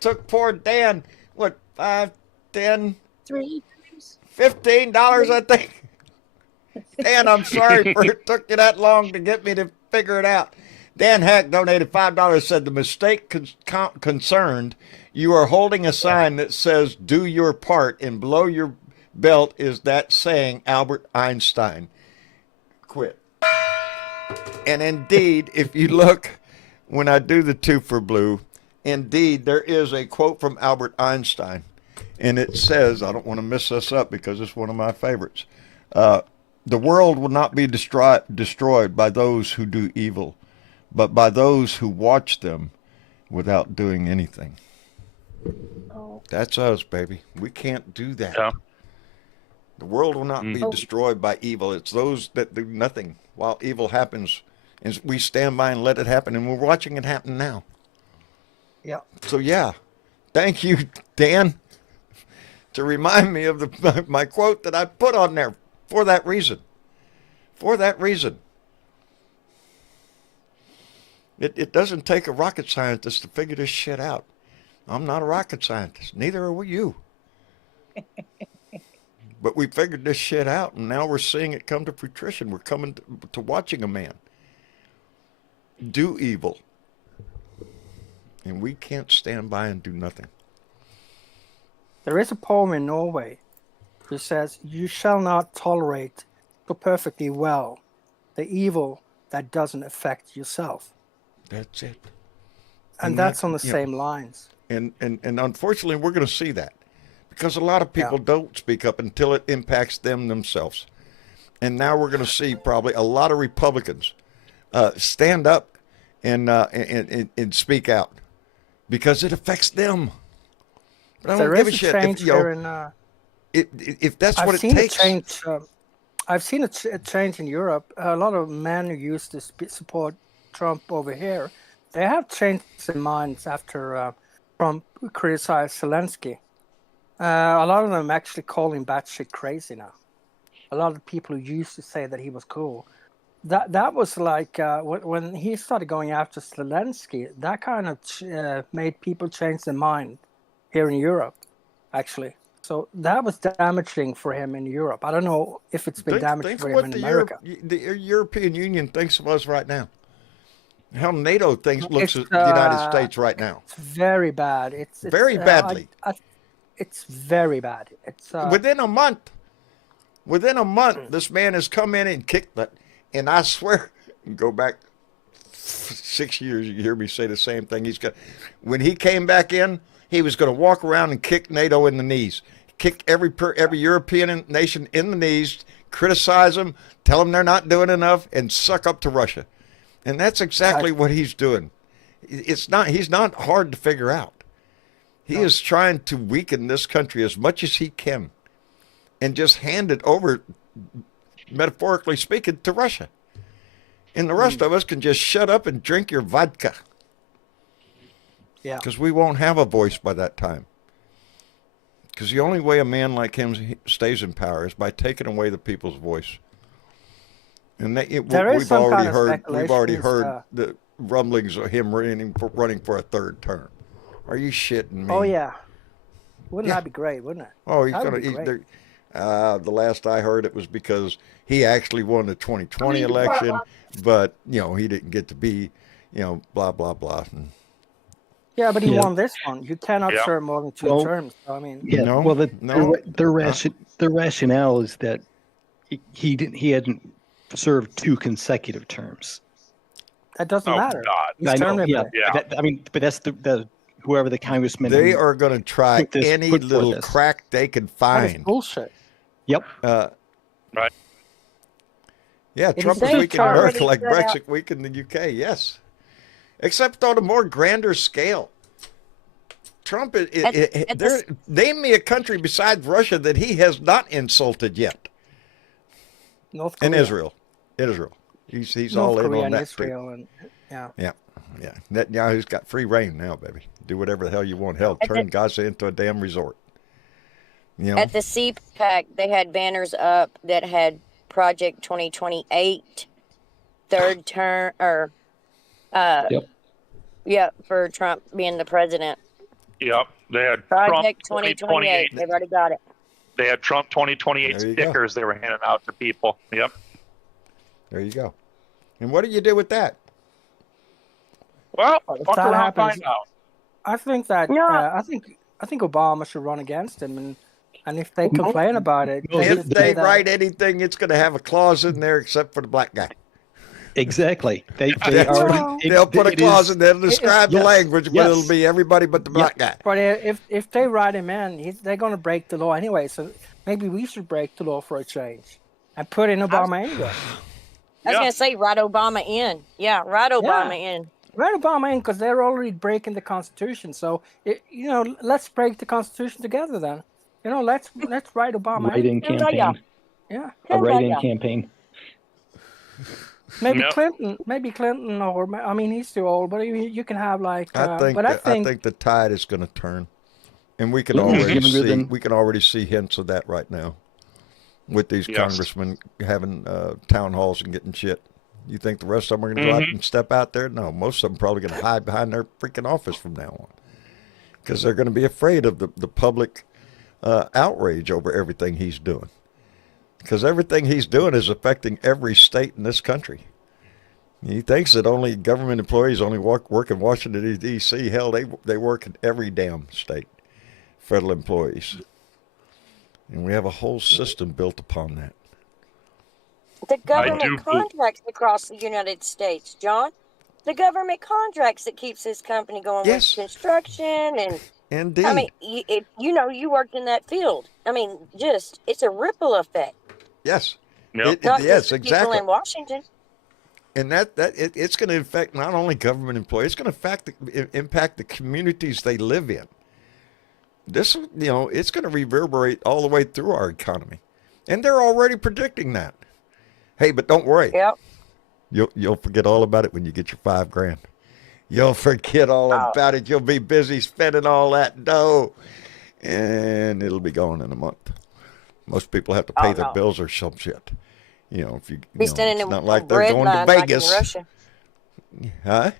took poor Dan, what, $5, $10, 3 times. $15, I think. Dan, I'm sorry for it took you that long to get me to figure it out. Dan Hack donated $5, said the mistake concerned, you are holding a sign that says do your part, and below your belt is that saying Albert Einstein. Quit. And indeed, if you look, when I do the 2 for Blue, indeed, there is a quote from Albert Einstein. And it says, I don't want to mess this up because it's one of my favorites. The world will not be destroyed by those who do evil, but by those who watch them without doing anything. Oh. That's us, baby. We can't do that. Yeah. The world will not be destroyed by evil. It's those that do nothing while evil happens. And we stand by and let it happen. And we're watching it happen now. Yeah. So, yeah. Thank you, Dan, to remind me of my quote that I put on there for that reason. For that reason. It doesn't take a rocket scientist to figure this shit out. I'm not a rocket scientist. Neither are you. But we figured this shit out, and now we're seeing it come to fruition. We're coming to watching a man do evil. And we can't stand by and do nothing. There is a poem in Norway which says, "You shall not tolerate so perfectly well the evil that doesn't affect yourself." That's it. And that's on the same lines. And unfortunately, we're going to see that because a lot of people don't speak up until it impacts them themselves. And now we're going to see probably a lot of Republicans stand up and speak out because it affects them. But I don't give a shit if that's what it takes. I've seen a change in Europe. A lot of men who used to support Trump over here, they have changed their minds after Trump criticized Zelensky. A lot of them actually call him batshit crazy now. A lot of people who used to say that he was cool. That was like when he started going after Zelensky, that kind of made people change their mind here in Europe, actually. So that was damaging for him in Europe. I don't know if it's been damaging for him in America. The European Union thinks of us right now. How NATO looks at the United States right now. It's very bad. It's very badly. It's very bad. It's within a month. Within a month, this man has come in and kicked that. And I swear, go back 6 years, you hear me say the same thing. When he came back in, he was going to walk around and kick NATO in the knees, kick every European nation in the knees, criticize them, tell them they're not doing enough, and suck up to Russia. And that's exactly what he's doing. He's not hard to figure out. He is trying to weaken this country as much as he can and just hand it over, metaphorically speaking, to Russia. And the rest of us can just shut up and drink your vodka. Yeah. Because we won't have a voice by that time. Because the only way a man like him stays in power is by taking away the people's voice. And There is we've some already kind of heard speculation, the rumblings of him running for a third term. Are you shitting me? Oh yeah. Wouldn't that be great? Wouldn't it? Oh, he's That would gonna. be great. The last I heard, it was because he actually won the 2020 election, but he didn't get to be, blah blah blah. Yeah, but he Yeah. won this one. You cannot Yeah. serve more than 2 Well, terms. So, I mean, Yeah. No, well, no. their rationale is that he hadn't served 2 consecutive terms. that doesn't Oh matter. God. He's I know, term yeah. limited. Yeah. But that's the whoever the congressman. They are going to try put any forth little this. crack they can That is find. bullshit. Yep. Right. Yeah, It Trump is is they weak in already America like set out- Brexit weak in the UK. Yes, except on a more grander scale. Trump name me a country besides Russia that he has not insulted yet. North And Korea. Israel. He's North all in Korea on and that Israel, and yeah. too. Yeah. Netanyahu's got free reign now, baby. Do whatever the hell you want. Hell, At turn the- Gaza into a damn resort. At the CPAC, they had banners up that had Project 2028, third term, or Yep. yeah, for Trump being the president. Yep. They had Project Trump 2028. They've already got it. They had Trump 2028 There you go. stickers they were handing out to people. Yep. There you go. And what do you do with that? Well, Well, if fuck that around, happens- find out. I think that No. I think Obama should run against him, and if they complain about it, No, they If should they say that- write anything, it's going to have a clause in there except for the black guy. Exactly. They That's already right. They'll put a clause in there to describe the yes, language, but yes. it'll be everybody but the black guy. But if they write him in, they're going to break the law anyway. So maybe we should break the law for a change and put in Obama anyway. I was Yeah. gonna say write Obama in. Yeah, write Obama in. Write Obama in because they're already breaking the Constitution. So let's break the Constitution together then. Let's write Obama in. write-in Yeah. campaign. Yeah, A write-in Yeah. campaign. maybe Yep. Clinton, or I mean he's too old, but you can have like. I think but I think the tide is going to turn, and we can Clinton's already younger see than- we can already see hints of that right now, with these Yes. congressmen having town halls and getting shit. You think the rest of them are going to go out and step out there? No, most of them probably going to hide behind their freaking office from now on, because they're going to be afraid of the public outrage over everything he's doing. Because everything he's doing is affecting every state in this country. He thinks that only government employees only work in Washington, D.C. Hell, they work in every damn state, federal employees. And we have a whole system built upon that. The do government contracts across the United States, John. The government contracts that keeps this company going Yes. with construction and. Indeed. I mean, you worked in that field. I mean, it's a ripple effect. yes. Yep. Not Yes, just the people exactly. in Washington. And it's going to affect not only government employees, it's going to impact the communities they live in. This, it's going to reverberate all the way through our economy, and they're already predicting that. Hey, but don't worry, Yep. you'll forget all about it when you get your $5,000. You'll forget all about it. You'll be busy spending all that dough, and it'll be gone in a month. Most people have to pay their no. bills or some shit. If you, Be standing it's in not a like they're bread going to line like in Vegas, Russia. huh?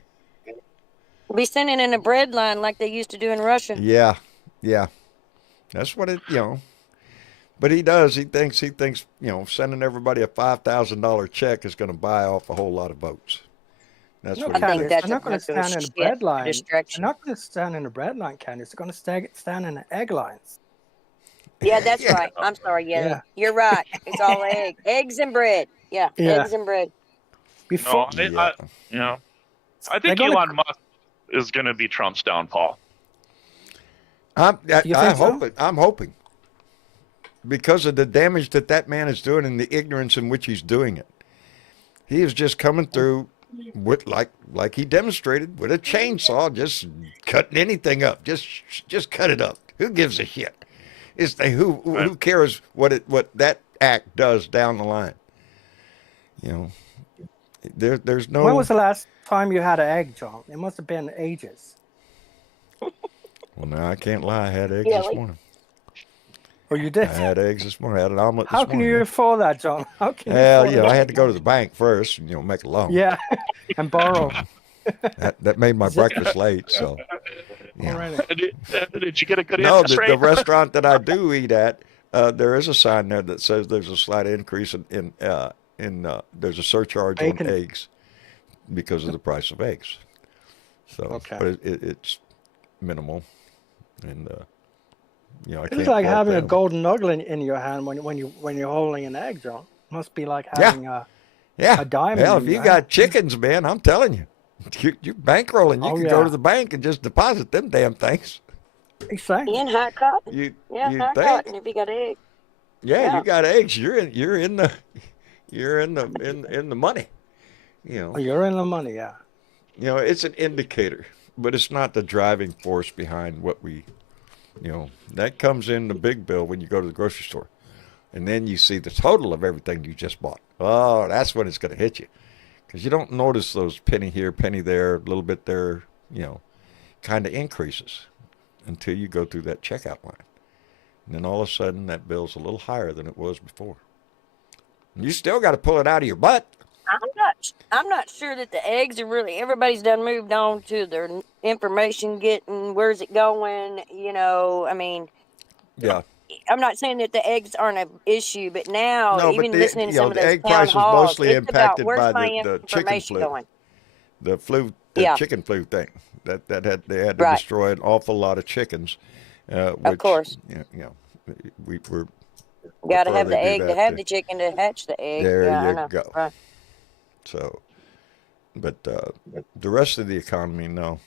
Be standing in a bread line like they used to do in Russia. Yeah. That's what it, But he does. He thinks, sending everybody a $5,000 check is going to buy off a whole lot of votes. That's No, what he I think Candace, that's they're not going a to bunch of stand in a shit bread line. distraction. They're not going to stand in a bread line, Candace. They're going to stand in the egg lines. Yeah, that's Yeah. right. I'm sorry. Yeah, Yeah. you're right. It's all eggs and bread. Yeah, Yeah. eggs and bread. Before I think They're gonna- Elon Musk is going to be Trump's downfall. I'm You think so? hoping. I'm hoping. Because of the damage that man is doing and the ignorance in which he's doing it. He is just coming through with like he demonstrated with a chainsaw, just cutting anything up. Just cut it up. Who gives a shit? Who cares what that act does down the line? There's no. When was the last time you had an egg, John? It must have been ages. Well, now I can't lie. I had eggs Yeah, this like- morning. Oh, you I did? had eggs this morning. I had an omelet How this can morning. you afford that, John? How can you Well, afford you know, that? I had to go to the bank first, and, make a loan. Yeah, and borrow. That made my breakfast late. So, yeah. Already. Did you get a good No, interest the rate? restaurant that I do eat at, there is a sign there that says there's a slight increase in there's a surcharge Bacon. on eggs because of the price of eggs. So, Okay. but it's minimal, and I can't. It's like fault having a them. golden nugget in your hand when you're holding an egg, John. Must be like Yeah. having a diamond. Hell, in if you your got hand. chickens, man, I'm telling you, you're bankrolling. You Oh, can go yeah. to the bank and just deposit them damn things. Exactly. And hot cotton. You Yeah, you hot think? cotton if you got eggs. Yeah, Yeah. you got eggs. You're in the in the money. Oh, you're in the money, yeah. It's an indicator, but it's not the driving force behind what we. That comes in the big bill when you go to the grocery store, and then you see the total of everything you just bought. Oh, that's when it's going to hit you, because you don't notice those penny here, penny there, a little bit there, kind of increases until you go through that checkout line. And then all of a sudden that bill's a little higher than it was before. And you still got to pull it out of your butt. I'm not sure that the eggs are really. Everybody's done moved on to their information getting. Where's it going? I mean, Yeah. I'm not saying that the eggs aren't an issue, but now No, even but listening to some of the those egg town price was halls, mostly it's about impacted where's by my the chicken information flu. going. The Yeah. chicken flu thing they had to Right. destroy an awful lot of chickens. Which, Of course. we were. Got to before have they the do egg to that, have the chicken to hatch the egg. There Yeah, I you know. go. Right. So, but the rest of the economy, no,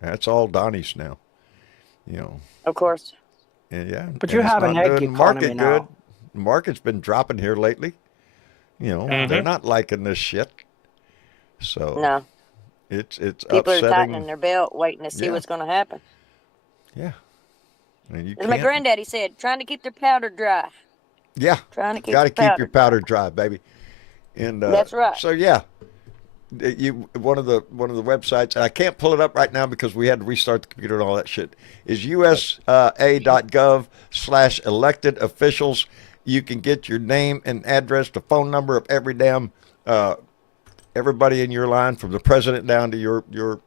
that's all Donnie's now. Of course. And yeah. But and you it's have an not egg doing the market economy now. good. The market's been dropping here lately. They're not liking this shit. So No. it's People are upsetting. tightening their belt, waiting to see Yeah. what's going to happen. Yeah. And you As my can't. granddaddy said, trying to keep their powder dry. Yeah. Trying to keep Got to their keep your powder dry, baby. And That's right. So yeah, one of the websites, and I can't pull it up right now because we had to restart the computer and all that shit, is USA.gov/elected officials. You can get your name and address, the phone number of every damn everybody in your line, from the president down to your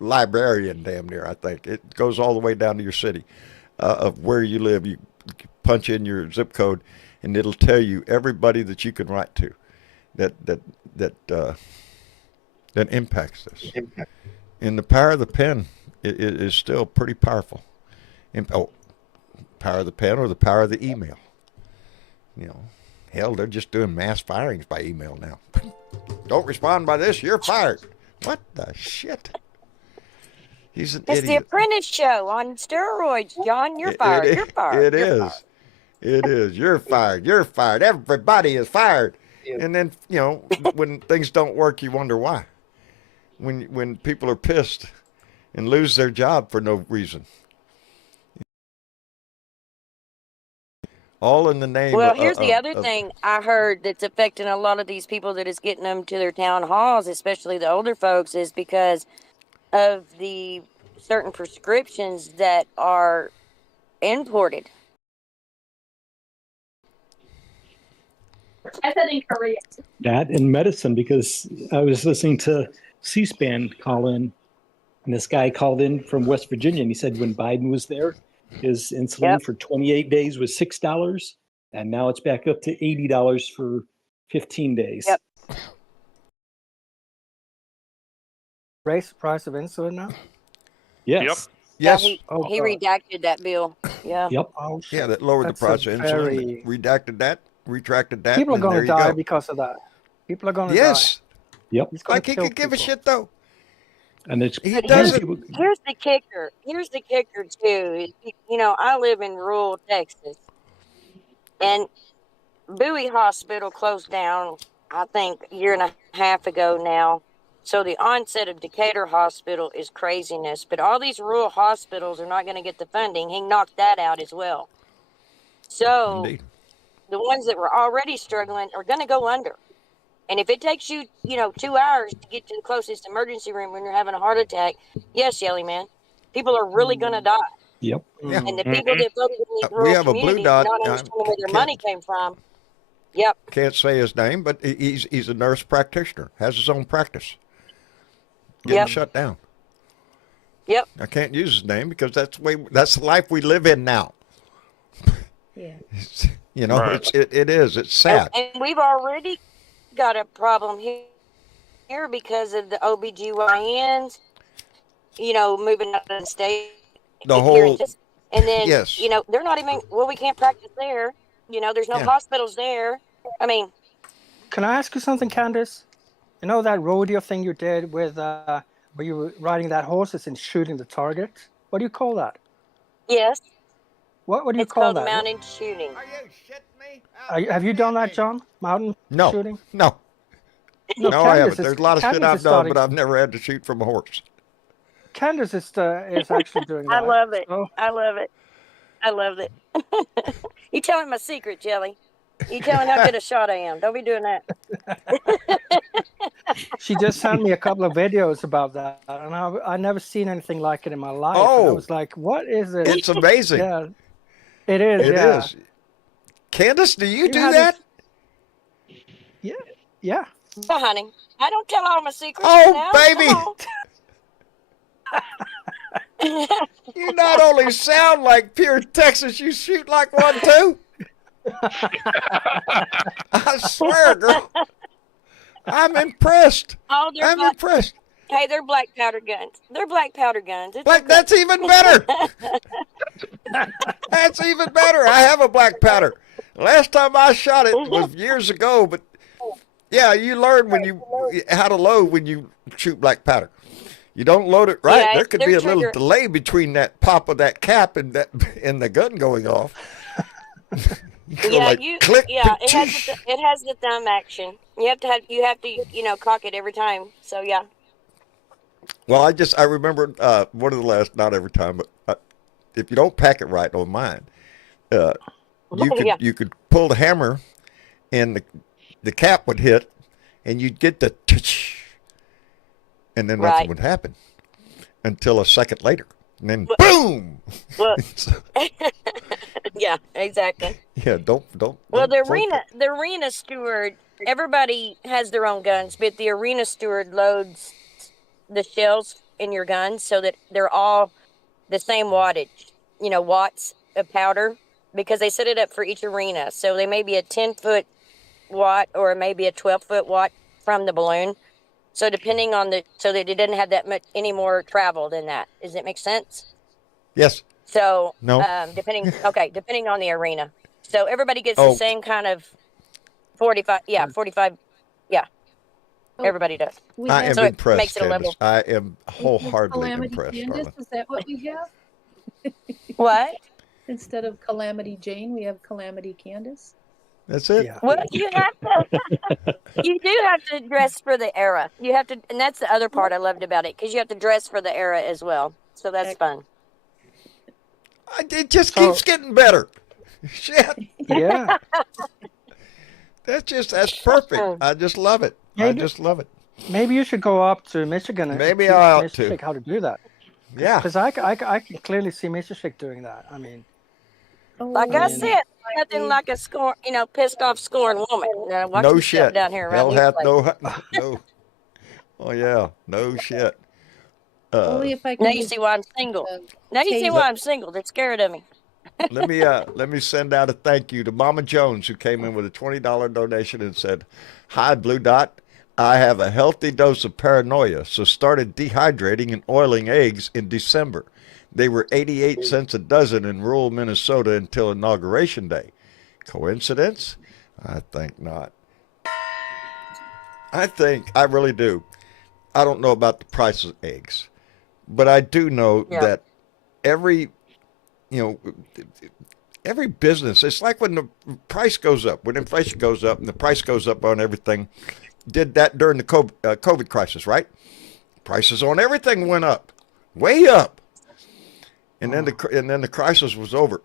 librarian, damn near. I think it goes all the way down to your city of where you live. You punch in your zip code, and it'll tell you everybody that you can write to that impacts this. And the power of the pen is still pretty powerful. Power of the pen or the power of the email. Hell, they're just doing mass firings by email now. Don't respond by this, you're fired. What the shit? He's an It's the idiot. Apprentice show on steroids, John. You're fired. You're fired. It You're is. fired. It is. You're fired. You're fired. Everybody is fired. And then, when things don't work, you wonder why. When people are pissed and lose their job for no reason. All in the name Well, of... here's the other thing I heard that's affecting a lot of these people that is getting them to their town halls, especially the older folks, is because of the certain prescriptions that are imported. I said in Korea. That and medicine, because I was listening to C-SPAN call in, and this guy called in from West Virginia, and he said when Biden was there, his insulin for 28 days was $6, and now it's back up to $80 for 15 days. Yep. Raise the price of insulin now? Yes. Yes. Yeah, Oh, he God. redacted that bill. Yeah. Yep. Oh, shit. Yeah, that lowered That's the price a of insulin. very- Redacted that. Retracted that. People are and going there to you die go. because of that. People are going to Yes. Yep. die. He's gonna Like he kill could give a people. shit, though. And it's He But doesn't. Here's the kicker. Here's the kicker too. I live in rural Texas, and Bowie Hospital closed down, I think, a year and a half ago now. So the onset of Decatur Hospital is craziness. But all these rural hospitals are not going to get the funding. He knocked that out as well. So Indeed. the ones that were already struggling are going to go under. And if it takes you, 2 hours to get to the closest emergency room when you're having a heart attack, yes, Shelly, man, people are really going to die. Yep. Yeah. And the people that voted in these We rural have a blue communities, dot. not understanding where their money came from. Yep. Can't say his name, but he's a nurse practitioner, has his own practice. Getting Yep. shut down. Yep. I can't use his name because that's the life we live in now. Yeah. Right. It's sad. And we've already got a problem here because of the OBGYNs, moving out of the state. The whole, and then, yes. they're not even, we can't practice there. There's no Yeah. hospitals there. I mean, Can I ask you something, Candace? You know that rodeo thing you did with where you were riding that horses and shooting the target? What do you call that? yes, What do you it's call called that? mountain shooting. Are you shitting me? Have you done that, John? Mountain No. shooting? No, I Candace haven't. is- There's a lot of shit Candace I've is done, starting- but I've never had to shoot from a horse. Candace is actually doing that. I love it. So, I love it. I love it. You telling my secret, Jelly. You telling how good a shot I am. Don't be doing that. she just sent me a couple of videos about that, and I never seen anything like it in my life. And I Oh. was like, "What is it?" It's amazing. Yeah, it is. It yeah. is. Candace, do you do haven't- that? Yeah. Oh, honey, I don't tell all my secrets. Oh, now. baby. Come on. You not only sound like pure Texas, you shoot like one too. I swear, girl. I'm impressed. Oh, I'm impressed. hey, they're black powder guns. They're black powder guns. It's Like okay. that's even better. That's even better. I have a black powder. Last time I shot it was years ago, but yeah, you learn how to load when you shoot black powder. You don't load it right. Yeah, There could be a their little trigger- delay between that pop of that cap and the gun going off. You go like, click, it has the thumb action. You have to cock it every time. So yeah. Well, I remember one of the last, not every time, but if you don't pack it right on mine, Yeah. you could pull the hammer, and the cap would hit, and you'd get the tch, and then nothing Right. would happen until a second later, and then boom. Well, yeah, exactly. Yeah, don't. Well, don't the arena steward, everybody has their own guns, but the arena steward loads the shells in your guns so that they're all the same wattage, watts of powder, because they set it up for each arena. So they may be a 10-foot watt or maybe a 12-foot watt from the balloon. So depending on so that it doesn't have that much any more travel than that. Does it make sense? Yes. So No. depending on the arena. So everybody gets Oh. the same kind of 45. Yeah, 45. Yeah, Oh, everybody does. We I have, am So it impressed, makes it a Candace. level. I am we have wholeheartedly Calamity impressed, Candace. darling. Is that what we have? What? Instead of Calamity Jane, we have Calamity Candace. That's it. Yeah. Well, you do have to dress for the era. You have to, and that's the other part I loved about it, because you have to dress for the era as well. So that's fun. It just keeps getting better. Shit. Yeah. That's perfect. I just love it. I Maybe- just love it. Maybe you should go up to Michigan and Maybe teach I ought Mr. to. Schick how to do that. Yeah. Because I can clearly see Mr. Schick doing that. I mean, Like I Oh. said, nothing like a pissed off scorned woman. Watch No yourself shit. down here Hell around hath place. no. Oh yeah, no shit. Only if I can. Now you just, see why I'm single. uh, Now you see taste- why I'm single. They're scared of me. let me send out a thank you to Mama Jones, who came in with a $20 donation and said, "Hi, Blue Dot. I have a healthy dose of paranoia, so started dehydrating and oiling eggs in December. They were 88 cents a dozen in rural Minnesota until Inauguration Day. Coincidence? I think not. I really do. I don't know about the price of eggs, but I do know that every business, it's like when the price goes up, when inflation goes up and the price goes up on everything, did that during the COVID crisis, right? Prices on everything went up, way up. And then the crisis was over.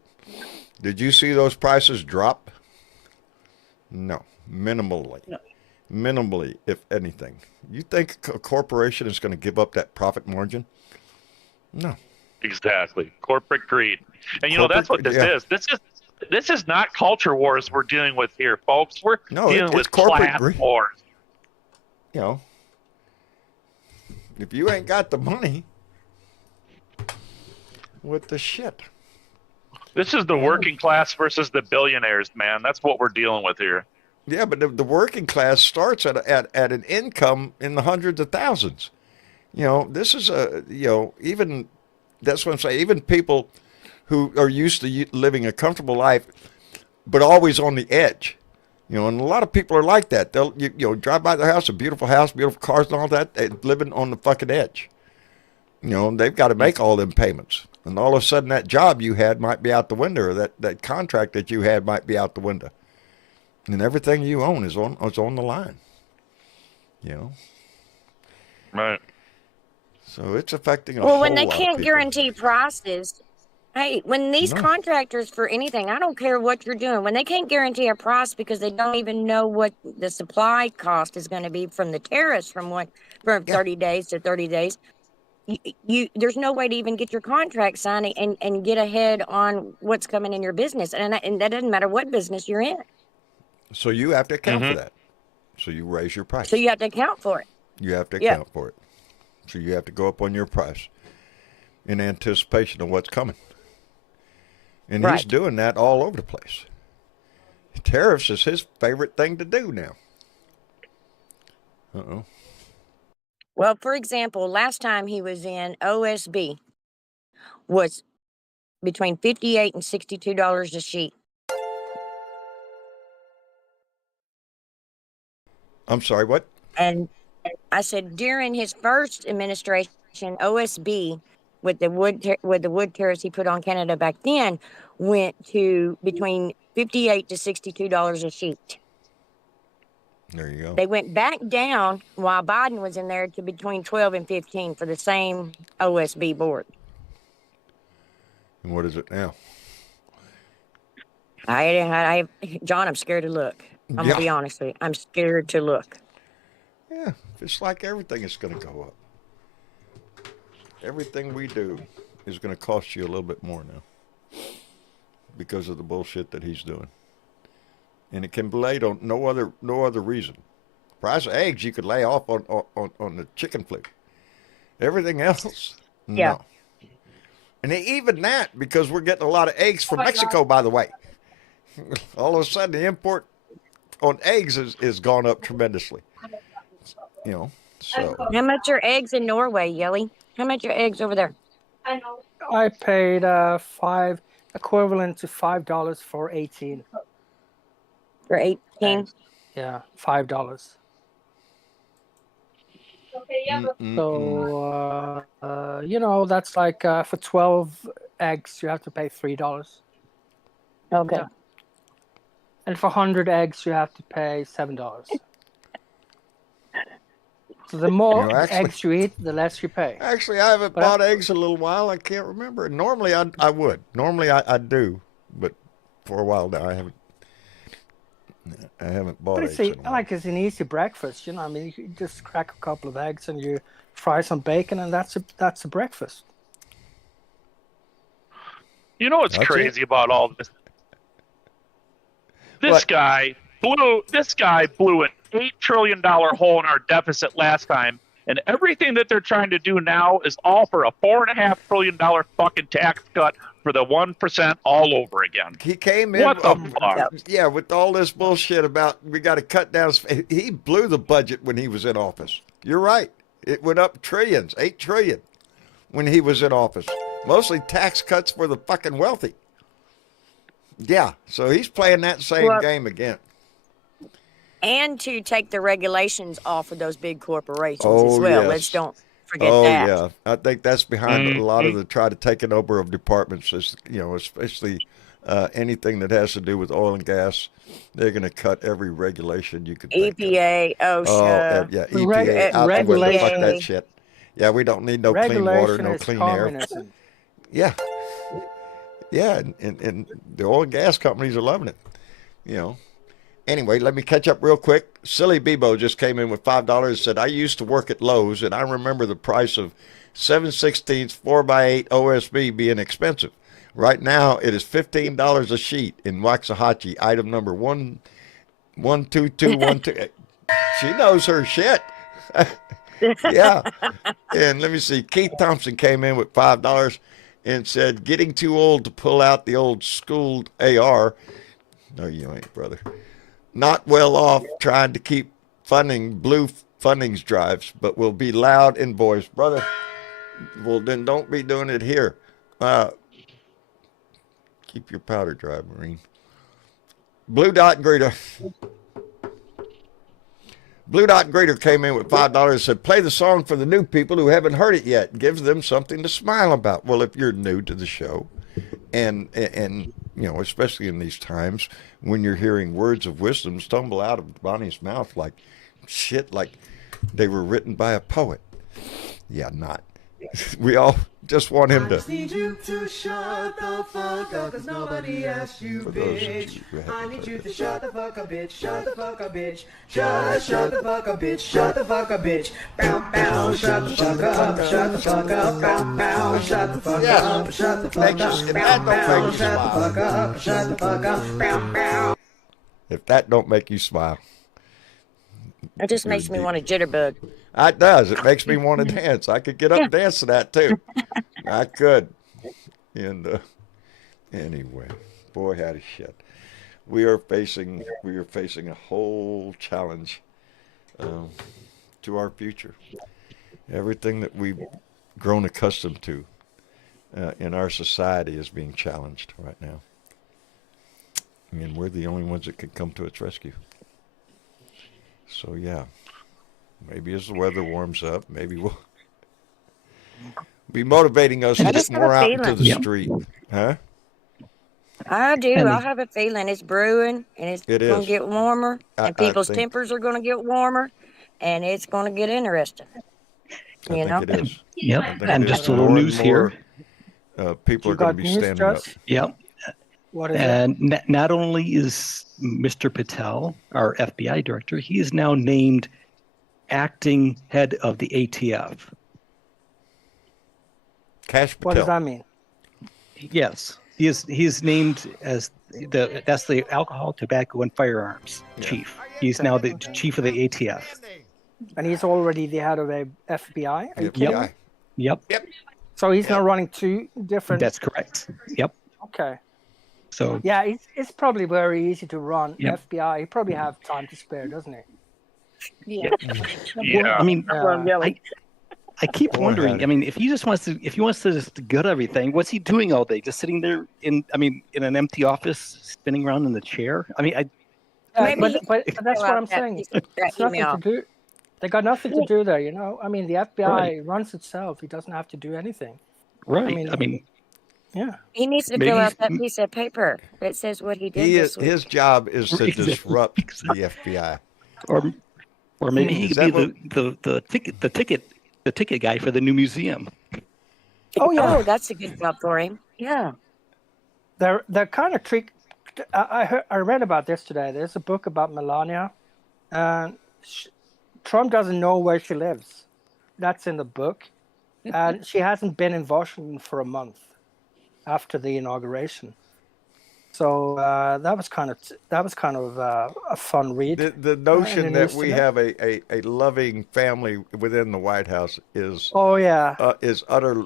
Did you see those prices drop? No, minimally. No. minimally, if anything. You think a corporation is going to give up that profit margin? No. Exactly. Corporate greed. And that's what Corporate- this yeah. is. This is not culture wars we're dealing with here, folks. We're No, dealing it's with corporate class greed. wars. You know, if you ain't got the money, what the shit? This is the working class versus the billionaires, man. That's what we're dealing with here. Yeah, but the working class starts at an income in the hundreds of thousands. This is even, that's what I'm saying, even people who are used to living a comfortable life, but always on the edge. And a lot of people are like that. They'll drive by their house, beautiful cars and all that, they're living on the fucking edge. They've got to make all them payments. And all of a sudden that job you had might be out the window, or that contract that you had might be out the window. And everything you own is on the line. Right. So it's affecting a Well, whole when they lot of can't people. guarantee prices, hey, when these No. contractors for anything, I don't care what you're doing, when they can't guarantee a price because they don't even know what the supply cost is going to be from the tariffs from 30 days to 30 days, there's no way to even get your contract signed and get ahead on what's coming in your business. And that doesn't matter what business you're in. So you have to account for that. So you raise your price. So you have to account for it. You have to account for it. So you have to go up on your price in anticipation of what's coming. And he's doing that all over the place. Tariffs is his favorite thing to do now. Uh-oh. Well, for example, last time he was in, OSB was between $58 and $62 a sheet. I'm sorry, what? And I said during his first administration, OSB with the wood tariffs he put on Canada back then went to between $58 to $62 a sheet. There you go. They went back down while Biden was in there to between 12 and 15 for the same OSB board. And what is it now? John, I'm scared to look. I'm going to be honest with you. I'm scared to look. Yeah, it's like everything is going to go up. Everything we do is going to cost you a little bit more now because of the bullshit that he's doing. And it can be laid on no other reason. Price of eggs you could lay off on the chicken flick. Everything else, no. And even that, because we're getting a lot of eggs from Mexico, by the way. All of a sudden, the import on eggs is gone up tremendously. So. How much are eggs in Norway, Yelly? How much are eggs over there? I paid equivalent to $5 for 18. For 18? Yeah, $5. So that's like for 12 eggs you have to pay $3. Okay. Yeah. And for 100 eggs you have to pay $7. So the more eggs you eat, the less you pay. Actually, I haven't bought eggs in a little while. I can't remember. Normally, I would. Normally, I do. But for a while now, I haven't bought eggs. See, it's an easy breakfast. I mean, you just crack a couple of eggs and you fry some bacon, and that's a breakfast. You know what's crazy about all this? This guy blew an $8 trillion hole in our deficit last time, and everything that they're trying to do now is all for a $4.5 trillion fucking tax cut for the 1% all over again. He came in with all this bullshit about we got to cut down. He blew the budget when he was in office. You're right. It went up trillions, $8 trillion when he was in office. Mostly tax cuts for the fucking wealthy. Yeah, so he's playing that same game again. And to take the regulations off of those big corporations as well. Yes. Let's don't forget that. Oh, yeah. I think that's behind a lot of the try to taking over of departments, especially anything that has to do with oil and gas. They're going to cut every regulation you could think EPA, of. OSHA. Yeah, EPA. Regulation. Fuck that shit. Yeah, we don't need no clean water, no clean air. Yeah. Yeah, and the oil and gas companies are loving it, Anyway, let me catch up real quick. Silly Bebo just came in with $5 and said, I used to work at Lowe's, and I remember the price of 7/16 4x8 OSB being expensive. Right now, it is $15 a sheet in Waxahachie, item number 12212. She knows her shit. Yeah. And let me see. Keith Thompson came in with $5 and said, getting too old to pull out the old schooled AR. No, you ain't, brother. Not well off trying to keep funding blue fundings drives, but will be loud in voice. Brother, well, then don't be doing it here. Keep your powder dry, Marine. Blue Dot Greeter. Blue Dot Greeter came in with $5 and said, play the song for the new people who haven't heard it yet. Gives them something to smile about. Well, if you're new to the show, and you know, especially in these times when you're hearing words of wisdom stumble out of Bonnie's mouth like shit, like they were written by a poet. Yeah, not. We all just want him to. Need you to shut the fuck up, cause nobody asked you, bitch. I need you to shut the fuck up, bitch. Shut the fuck up, bitch. Shut the fuck up, bitch. Shut the fuck up, bitch. Bow, bow, shut the fuck up. Shut the fuck up. Bow, bow, shut the fuck up. Shut the fuck up. Bow, bow, shut the fuck up. Shut the fuck up. Bow, bow. If that don't make you smile. It just makes me want to jitterbug. It does. It makes me want to dance. I could get up and dance to that too. I could. And anyway, boy, howdy shit. We are facing a whole challenge to our future. Everything that we've grown accustomed to in our society is being challenged right now. And we're the only ones that can come to its rescue. So yeah, maybe as the weather warms up, maybe we'll be motivating us to get more out into the street. Huh? I do. I have a feeling it's brewing, and it's going to get warmer, and people's tempers are going to get warmer, and it's going to get interesting. I think it is. Yep. And just a little news here. People are going to be standing up. Yep. What is and not only is Mr. Patel, our FBI director, he is now named acting head of the ATF. Cash Patel. What does that mean? Yes, he is named as that's the alcohol, tobacco, and firearms chief. He's now the chief of the ATF. And he's already the head of the FBI? Are you kidding me? Yep. So he's now running two different... That's correct. Yep. Okay. So yeah, it's probably very easy to run FBI. He probably have time to spare, doesn't he? Yeah. Well, I mean, I keep wondering. I mean, if he wants to just gut everything, what's he doing all day? Just sitting there in an empty office, spinning around in the chair. I mean, but that's what I'm saying. It's nothing to do. They got nothing to do there, you know. I mean, the FBI runs itself. He doesn't have to do anything. Right. I mean. Yeah. He needs to fill out that piece of paper that says what he did this week. His job is to disrupt the FBI. Or maybe he could be the ticket guy for the new museum. Oh yeah. Oh, that's a good job for him. Yeah. They're kind of trick. I read about this today. There's a book about Melania, and Trump doesn't know where she lives. That's in the book, and she hasn't been in Washington for a month after the inauguration. So that was kind of a fun read. The notion that we have a loving family within the White House is is utter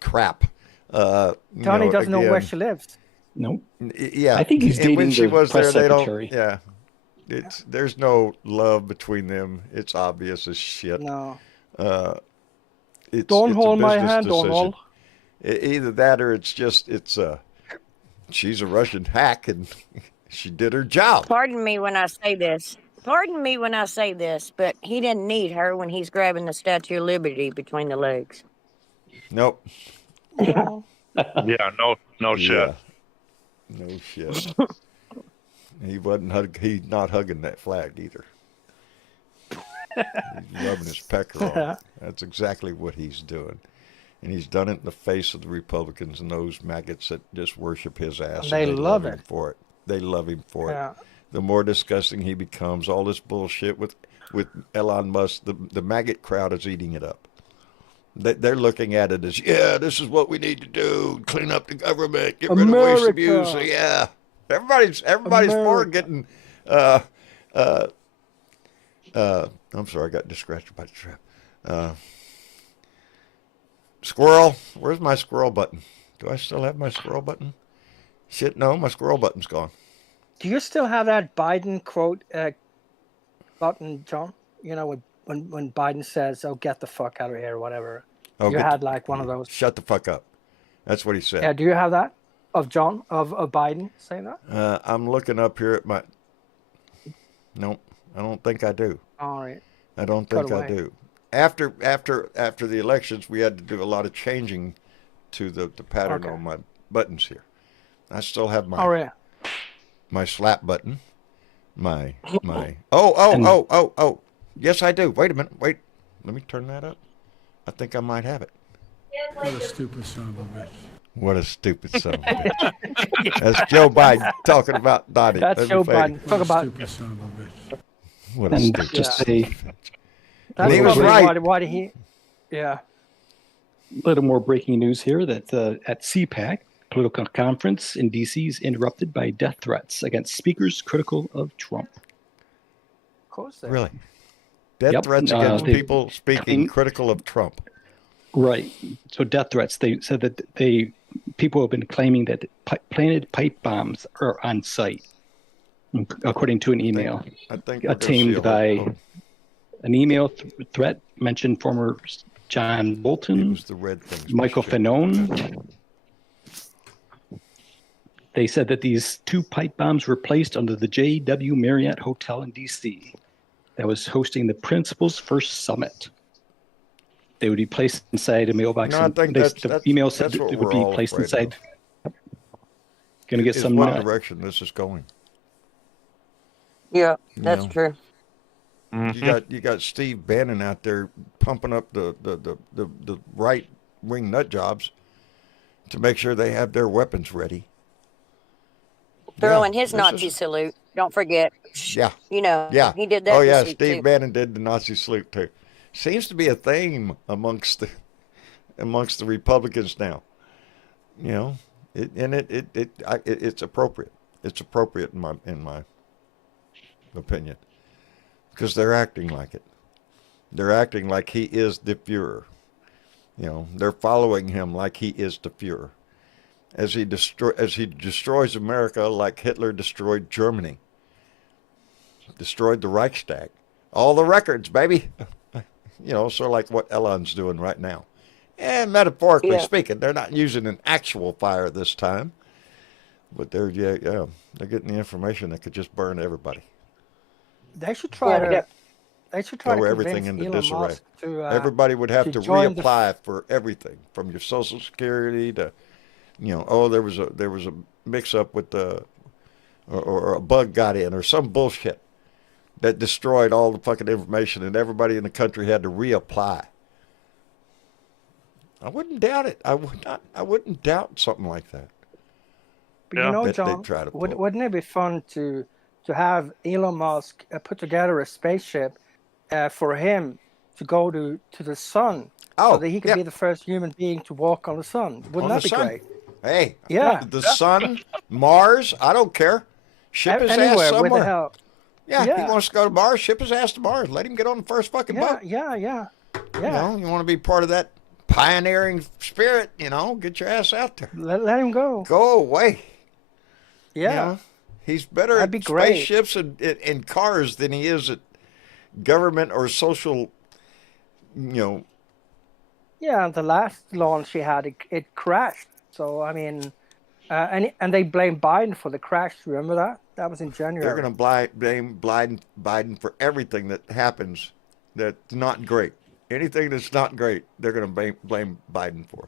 crap. Tony doesn't know where she lives. No. Yeah, I think he's dating when she was press there, secretary. There's no love between them. It's obvious as shit. No. Don't hold my hand, Donald. Either that or it's she's a Russian hack and she did her job. Pardon me when I say this, but he didn't need her when he's grabbing the Statue of Liberty between the legs. Nope. Yeah, no shit. No shit. He's not hugging that flag either. He's rubbing his pecker on. That's exactly what he's doing. And he's done it in the face of the Republicans and those maggots that just worship his ass. They love him for it. They love him for it. the more disgusting he becomes. All this bullshit with Elon Musk, the maggot crowd is eating it up. They're looking at it as, yeah, this is what we need to do: clean up the government, get rid of waste abuse. So, yeah, everybody's for getting. I'm sorry, I got distracted by the trap. Squirrel, where's my squirrel button? Do I still have my squirrel button? Shit, no, my squirrel button's gone. Do you still have that Biden quote button, John? You know, when Biden says, "Oh, get the fuck out of here," or whatever. Oh, you had like one of those. Shut the fuck up. That's what he said. Yeah. Do you have that of John of Biden saying that? I'm looking up here at my. Nope, I don't think I do. All right. I don't think I do. After the elections, we had to do a lot of changing to the pattern on my buttons here. I still have my my slap button, my oh. Yes, I do. Wait a minute. Wait, let me turn that up. I think I might have it. What a stupid son of a bitch. What a stupid son of a bitch. That's Joe Biden talking about Donnie. That's Joe Biden. Talk about stupid son of a bitch. What a stupid just son say, of a bitch. That's he was right. Why did he? Yeah. a little more breaking news here that at CPAC, political conference in D.C. is interrupted by death threats against speakers critical of Trump. Of course. Really? Death threats against people speaking critical of Trump. Right. So death threats. They said that people have been claiming that planted pipe bombs are on site, according to an email. I think obtained by an email threat mentioned former John Bolton, the red things, Michael Fanone. They said that these 2 pipe bombs were placed under the J.W. Marriott Hotel in D.C. that was hosting the Principal's First Summit. They would be placed inside a mailbox. No, I think the email said that it would be placed inside. Going to get some. What direction this is going? Yeah, that's true. Mm-hmm. You got Steve Bannon out there pumping up the right wing nut jobs to make sure they have their weapons ready. Throwing his Nazi salute. Don't forget. Yeah. You know. Yeah. He did that. Oh yeah, Steve Bannon did the Nazi salute too. Seems to be a theme amongst the Republicans now. You know, it's appropriate. It's appropriate in my opinion, because they're acting like it. They're acting like he is the Fuhrer. You know, they're following him like he is the Fuhrer, as he destroys America like Hitler destroyed Germany, destroyed the Reichstag, all the records, baby. You know, sort of like what Elon's doing right now. And metaphorically speaking, they're not using an actual fire this time, but they're getting the information that could just burn everybody. They should try to. They should try throw to everything into Elon disarray. Musk to, everybody would have to reapply for everything, from your Social Security to, you know, there was a mix up with or a bug got in or some bullshit that destroyed all the fucking information, and everybody in the country had to reapply. I wouldn't doubt it. I wouldn't doubt something like that. But you know, John, wouldn't it be fun to have Elon Musk put together a spaceship for him to go to the sun, so that he could be the first human being to walk on the sun? Wouldn't that be great? Hey, the sun, Mars, I don't care. Ship his ass somewhere. Where the hell? Yeah, he wants to go to Mars, ship his ass to Mars. Let him get on the first fucking boat. Yeah. You know, you want to be part of that pioneering spirit, you know, get your ass out there. Let him go. Go away. Yeah. You know, he's better at spaceships and cars than he is at government or social, you know. Yeah, the last launch he had, it crashed. So, I mean, and they blame Biden for the crash. Remember that? That was in January. They're going to blame Biden for everything that happens that's not great. Anything that's not great, they're going to blame Biden for.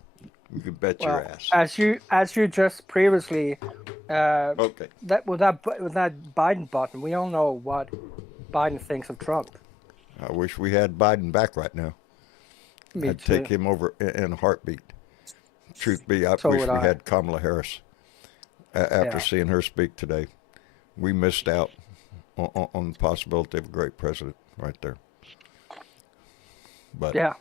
You can bet your ass. As you just previously, that with that Biden button, we all know what Biden thinks of Trump. I wish we had Biden back right now. I'd take him over in a heartbeat. Truth be, I wish we had Kamala Harris after seeing her speak today. We missed out. on the possibility of a great president right there. But, Yeah.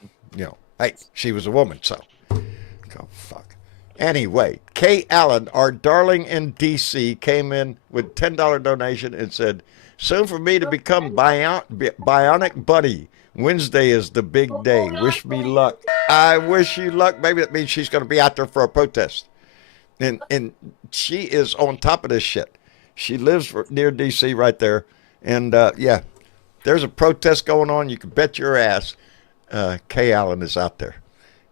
Hey, she was a woman, so go fuck. Anyway, Kay Allen, our darling in D.C., came in with $10 donation and said, soon for me to become bionic buddy. Wednesday is the big day. Wish me luck. I wish you luck. Maybe that means she's going to be out there for a protest. And she is on top of this shit. She lives near D.C. right there. And, there's a protest going on. You can bet your ass Kay Allen is out there.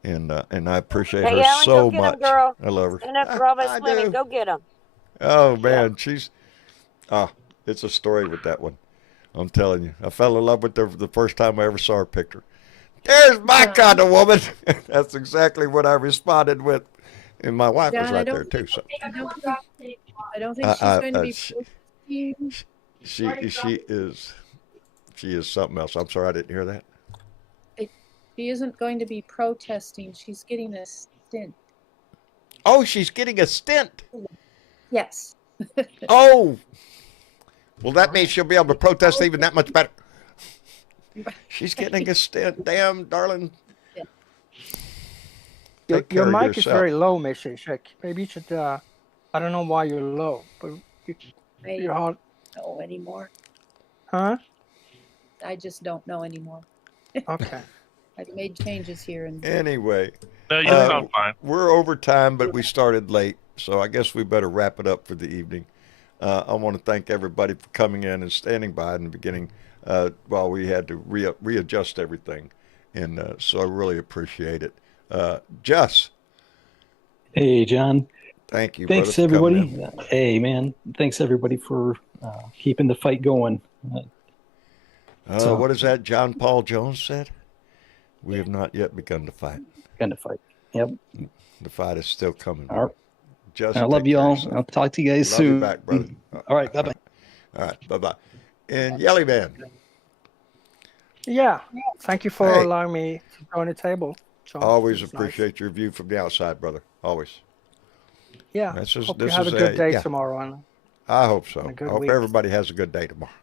And I appreciate her Alan, so go get much. him, girl. I love her. Stand up, Bravo I Swimming. do. Go get him. Oh, man. It's a story with that one. I'm telling you. I fell in love with her the first time I ever saw her picture. There's my kind of woman. That's exactly what I responded with. And my wife was John, right there, too. So. I don't think she's going to be. She is something else. I'm sorry I didn't hear that. She isn't going to be protesting. She's getting a stint. Oh, she's getting a stint. Yes. Oh. Well, that means she'll be able to protest even that much better. She's getting a stint. Damn, darling. Yeah. Your mic is yourself. very low, Missy. Maybe you should. I don't know why you're low, but you're hot. Know anymore. Huh? I just don't know anymore. Okay. I've made changes here and Anyway, No, you sound fine. we're over time, but we started late, so I guess we better wrap it up for the evening. I want to thank everybody for coming in and standing by in the beginning while we had to readjust everything, and so I really appreciate it. Jess, Hey, John. thank you. Thanks, brother, for coming everybody. in. Hey, man. Thanks, everybody, for keeping the fight going. So- What is that John Paul Jones said? We have not yet begun to fight. Kind of fight. Yep. The fight is still coming. All right. Just I love take you care of all. yourself. I'll talk to you guys Love soon. you back, brother. All right. Bye-bye. All right. Bye-bye. And Yelly Man. Yeah. Thank you for Hey. allowing me to join the table, John. Always It's nice. appreciate your view from the outside, brother. Always. Yeah. This is- Hope this you have a is good a- day yeah. tomorrow. And I hope so. And a I good hope week. everybody has a good day tomorrow.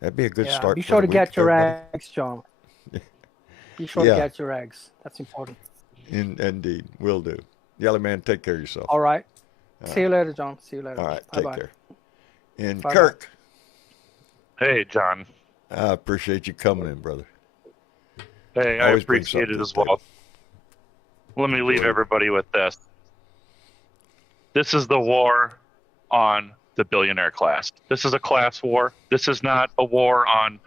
That'd be a good yeah, start. be for sure the to get week, your everybody. eggs, John. Be sure Yeah. to get your eggs. That's important. Indeed. Will do. Yelly Man, take care of yourself. All right. All See you later, John. See you later. All right. Bye-bye. Take care. And Bye-bye. Kirk, Hey, John. I appreciate you coming in, brother. Hey, I Always bring appreciate something it to as the table. well. Let me leave Great. everybody with this. This is the war on the billionaire class. This is a class war. This is not a war on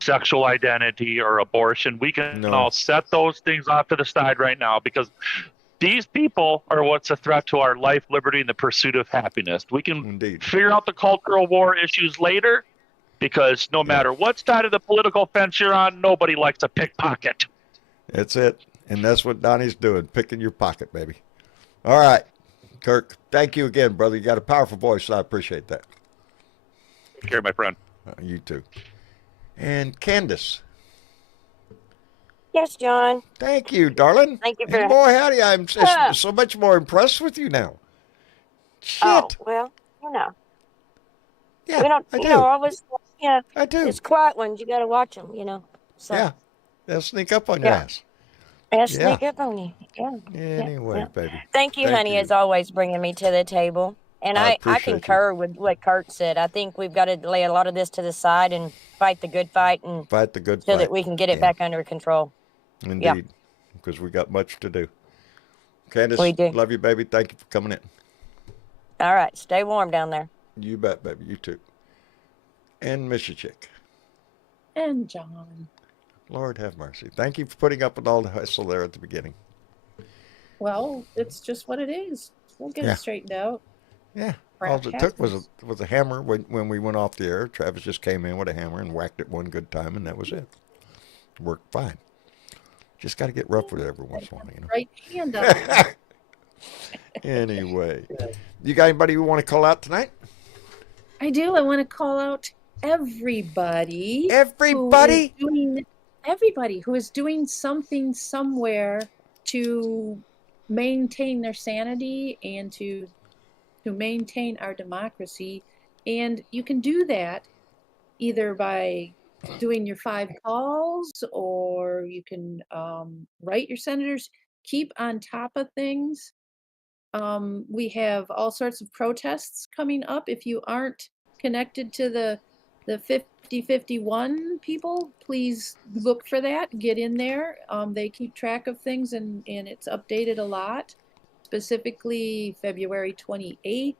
sexual identity or abortion. We can No. all set those things off to the side right now because these people are what's a threat to our life, liberty, and the pursuit of happiness. We can Indeed. figure out the cultural war issues later because no matter what side of the political fence you're on, nobody likes a pickpocket. That's it. And that's what Donnie's doing, picking your pocket, baby. All right. Kirk, thank you again, brother. You got a powerful voice. I appreciate that. Take care, my friend. You too. And Candace, Yes, John. thank you, darling. Thank you for And boy, howdy, I'm Yeah. so much more impressed with you now. Shit. Oh, well, you know. Yeah, We don't, I you do. know, always, I do. it's quiet ones. You got to watch them, you know. So, Yeah. They'll sneak up on your Yeah. ass. and sneak up on you. Yeah. Anyway, yeah. baby. Thank you, Thank honey, you. as always, bringing me to the table. And I I appreciate you. concur with what Kurt said. I think we've got to lay a lot of this to the side and fight the good fight and Fight the good so fight. that we can get it Yeah. back under control. Indeed. Because we got much to do. Candace, We do. love you, baby. Thank you for coming in. All right. Stay warm down there. You bet, baby. You too. And Miss your chick. and John. Lord have mercy. Thank you for putting up with all the hustle there at the beginning. Well, it's just what it is. We'll get Yeah. it straightened out. Yeah. Crap All it took was happens. a hammer when we went off the air. Travis just came in with a hammer and whacked it one good time, and that was it. Worked fine. Just got to get rough with it every once in a while, you know. Right hand up. Anyway, you got anybody you want to call out tonight? I do. I want to call out everybody. Everybody? Everybody who is doing something somewhere to maintain their sanity and to maintain our democracy. And you can do that either by doing your 5 calls, or you can write your senators. Keep on top of things. We have all sorts of protests coming up. If you aren't connected to the 5051 people, please look for that. Get in there. They keep track of things, and it's updated a lot. Specifically, February 28th.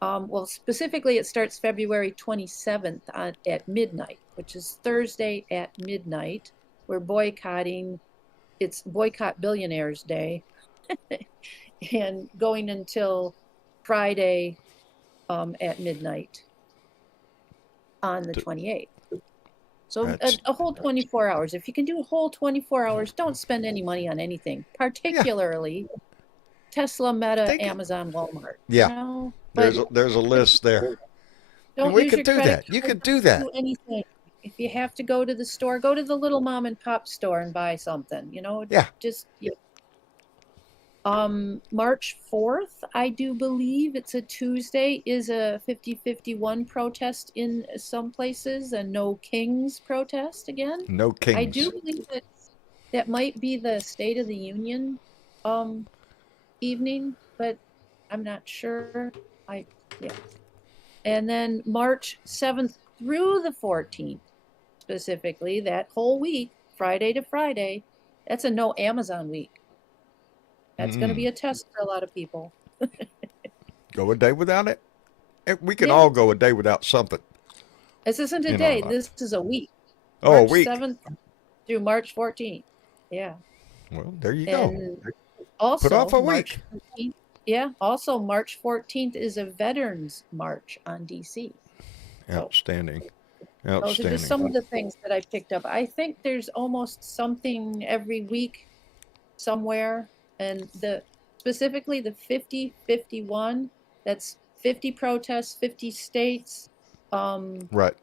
Well, specifically, it starts February 27th at midnight, which is Thursday at midnight. We're boycotting. It's Boycott Billionaires Day. And going until Friday at midnight on the 28th. So a whole 24 hours. If you can do a whole 24 hours, don't spend any money on anything, particularly Tesla, Meta, Amazon, Walmart. Yeah. You know? There's a list there. Don't And we use could your do credit that. You card could do that. Do anything. If you have to go to the store, go to the little mom and pop store and buy something. You know, Yeah. just March 4th, I do believe it's a Tuesday, is a 5051 protest in some places, a No Kings protest again. No kings. I do believe that might be the State of the Union evening, but I'm not sure. Yeah. And then March 7th through the 14th, specifically, that whole week, Friday to Friday, that's a no Amazon week. That's going to be a test for a lot of people. Go a day without it? We can all go a day without something. This isn't a day. This is a week. Oh, March a week. 7th through March 14th. Yeah. Well, there you go. Also, put off a March week. 14th, yeah. Also, March 14th is a Veterans March on DC. Outstanding. Those are just some of the things that I picked up. I think there's almost something every week somewhere. And specifically the 5051, that's 50 protests, 50 states. Right.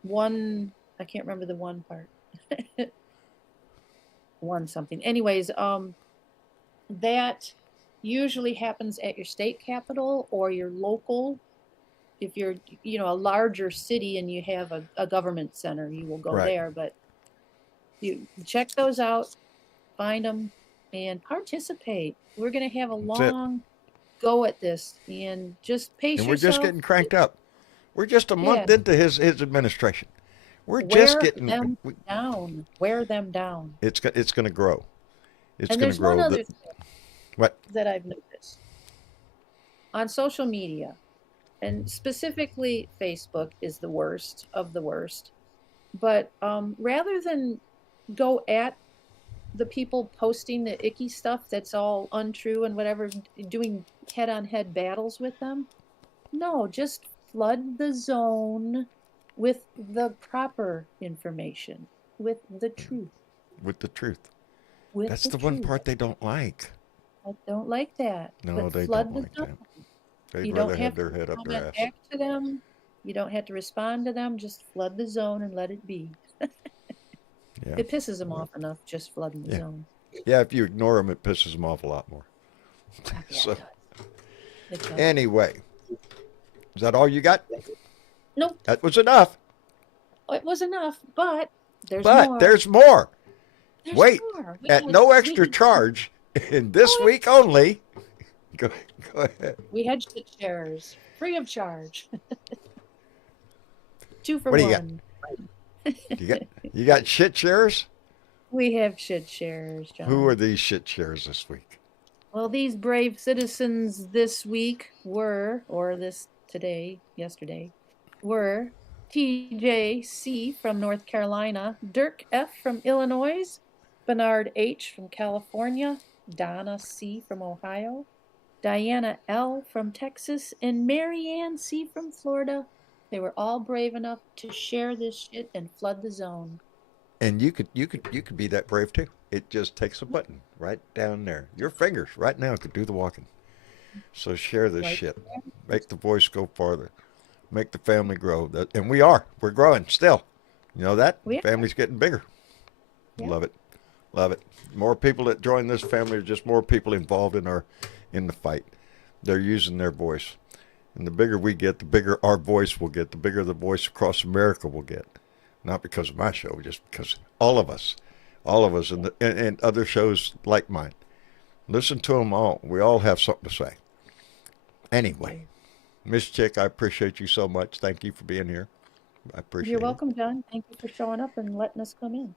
One, I can't remember the one part. One something. Anyways, that usually happens at your state capital or your local. If you're, a larger city and you have a government center, you will go there. But you check those out, find them, and participate. We're going to have a long go at this, and just pace yourself. And we're just getting cranked up. We're just a month into his administration. We're just getting them down. Wear them down. It's going to grow. It's going to grow. One other thing that I've noticed on social media, and specifically Facebook is the worst of the worst. But rather than go at the people posting the icky stuff that's all untrue and whatever, doing head-on-head battles with them, no, just flood the zone with the proper information, with the truth. With the truth. With that's the one part they don't like. I don't like that. No, but they flood don't like the that. zone. They'd You rather don't have have their to head up their comment ass. back to them. You don't have to respond to them. Just flood the zone and let it be. Yeah. It pisses them off enough just flooding the zone. Yeah, if you ignore them, it pisses them off a lot more. Yeah, So, it does. anyway, is that all you got? Nope. That was enough. It was enough, but there's more. There's more. There's Wait, more. at no extra charge, in this week only. Go ahead. We had shit shares, free of charge. 2 for What do you 1. You got shit shares? We have shit shares, John. Who are these shit shares this week? Well, these brave citizens this week yesterday, were TJ C. from North Carolina, Dirk F. from Illinois, Bernard H. from California, Donna C. from Ohio, Diana L. from Texas, and Marianne C. from Florida. They were all brave enough to share this shit and flood the zone. And you could be that brave too. It just takes a button right down there. Your fingers right now could do the walking. So share this shit. Make the voice go farther. Make the family grow. And we're growing still. You know that? Family's getting bigger. Yeah. Love it. Love it. More people that join this family are just more people involved in the fight. They're using their voice. And the bigger we get, the bigger our voice will get, the bigger the voice across America will get. Not because of my show, just because all of us, and other shows like mine. Listen to them all. We all have something to say. Anyway, Miss Chick, I appreciate you so much. Thank you for being here. I appreciate You're it. welcome, John. Thank you for showing up and letting us come in.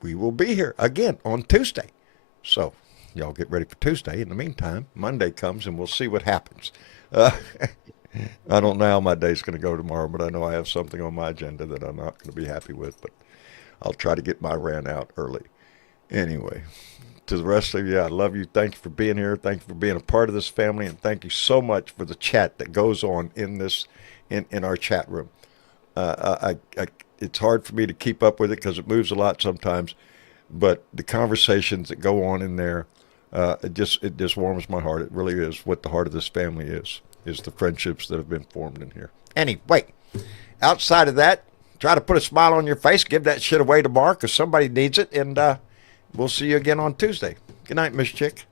We will be here again on Tuesday. So y'all get ready for Tuesday. In the meantime, Monday comes and we'll see what happens. I don't know how my day's going to go tomorrow, but I know I have something on my agenda that I'm not going to be happy with, but I'll try to get my rant out early. Anyway, to the rest of you, I love you. Thank you for being here. Thank you for being a part of this family, and thank you so much for the chat that goes on in this, in our chat room. It's hard for me to keep up with it because it moves a lot sometimes, but the conversations that go on in there, it just warms my heart. It really is what the heart of this family is the friendships that have been formed in here. Anyway, outside of that, try to put a smile on your face. Give that shit away tomorrow because somebody needs it, and we'll see you again on Tuesday. Good night, Miss Chick.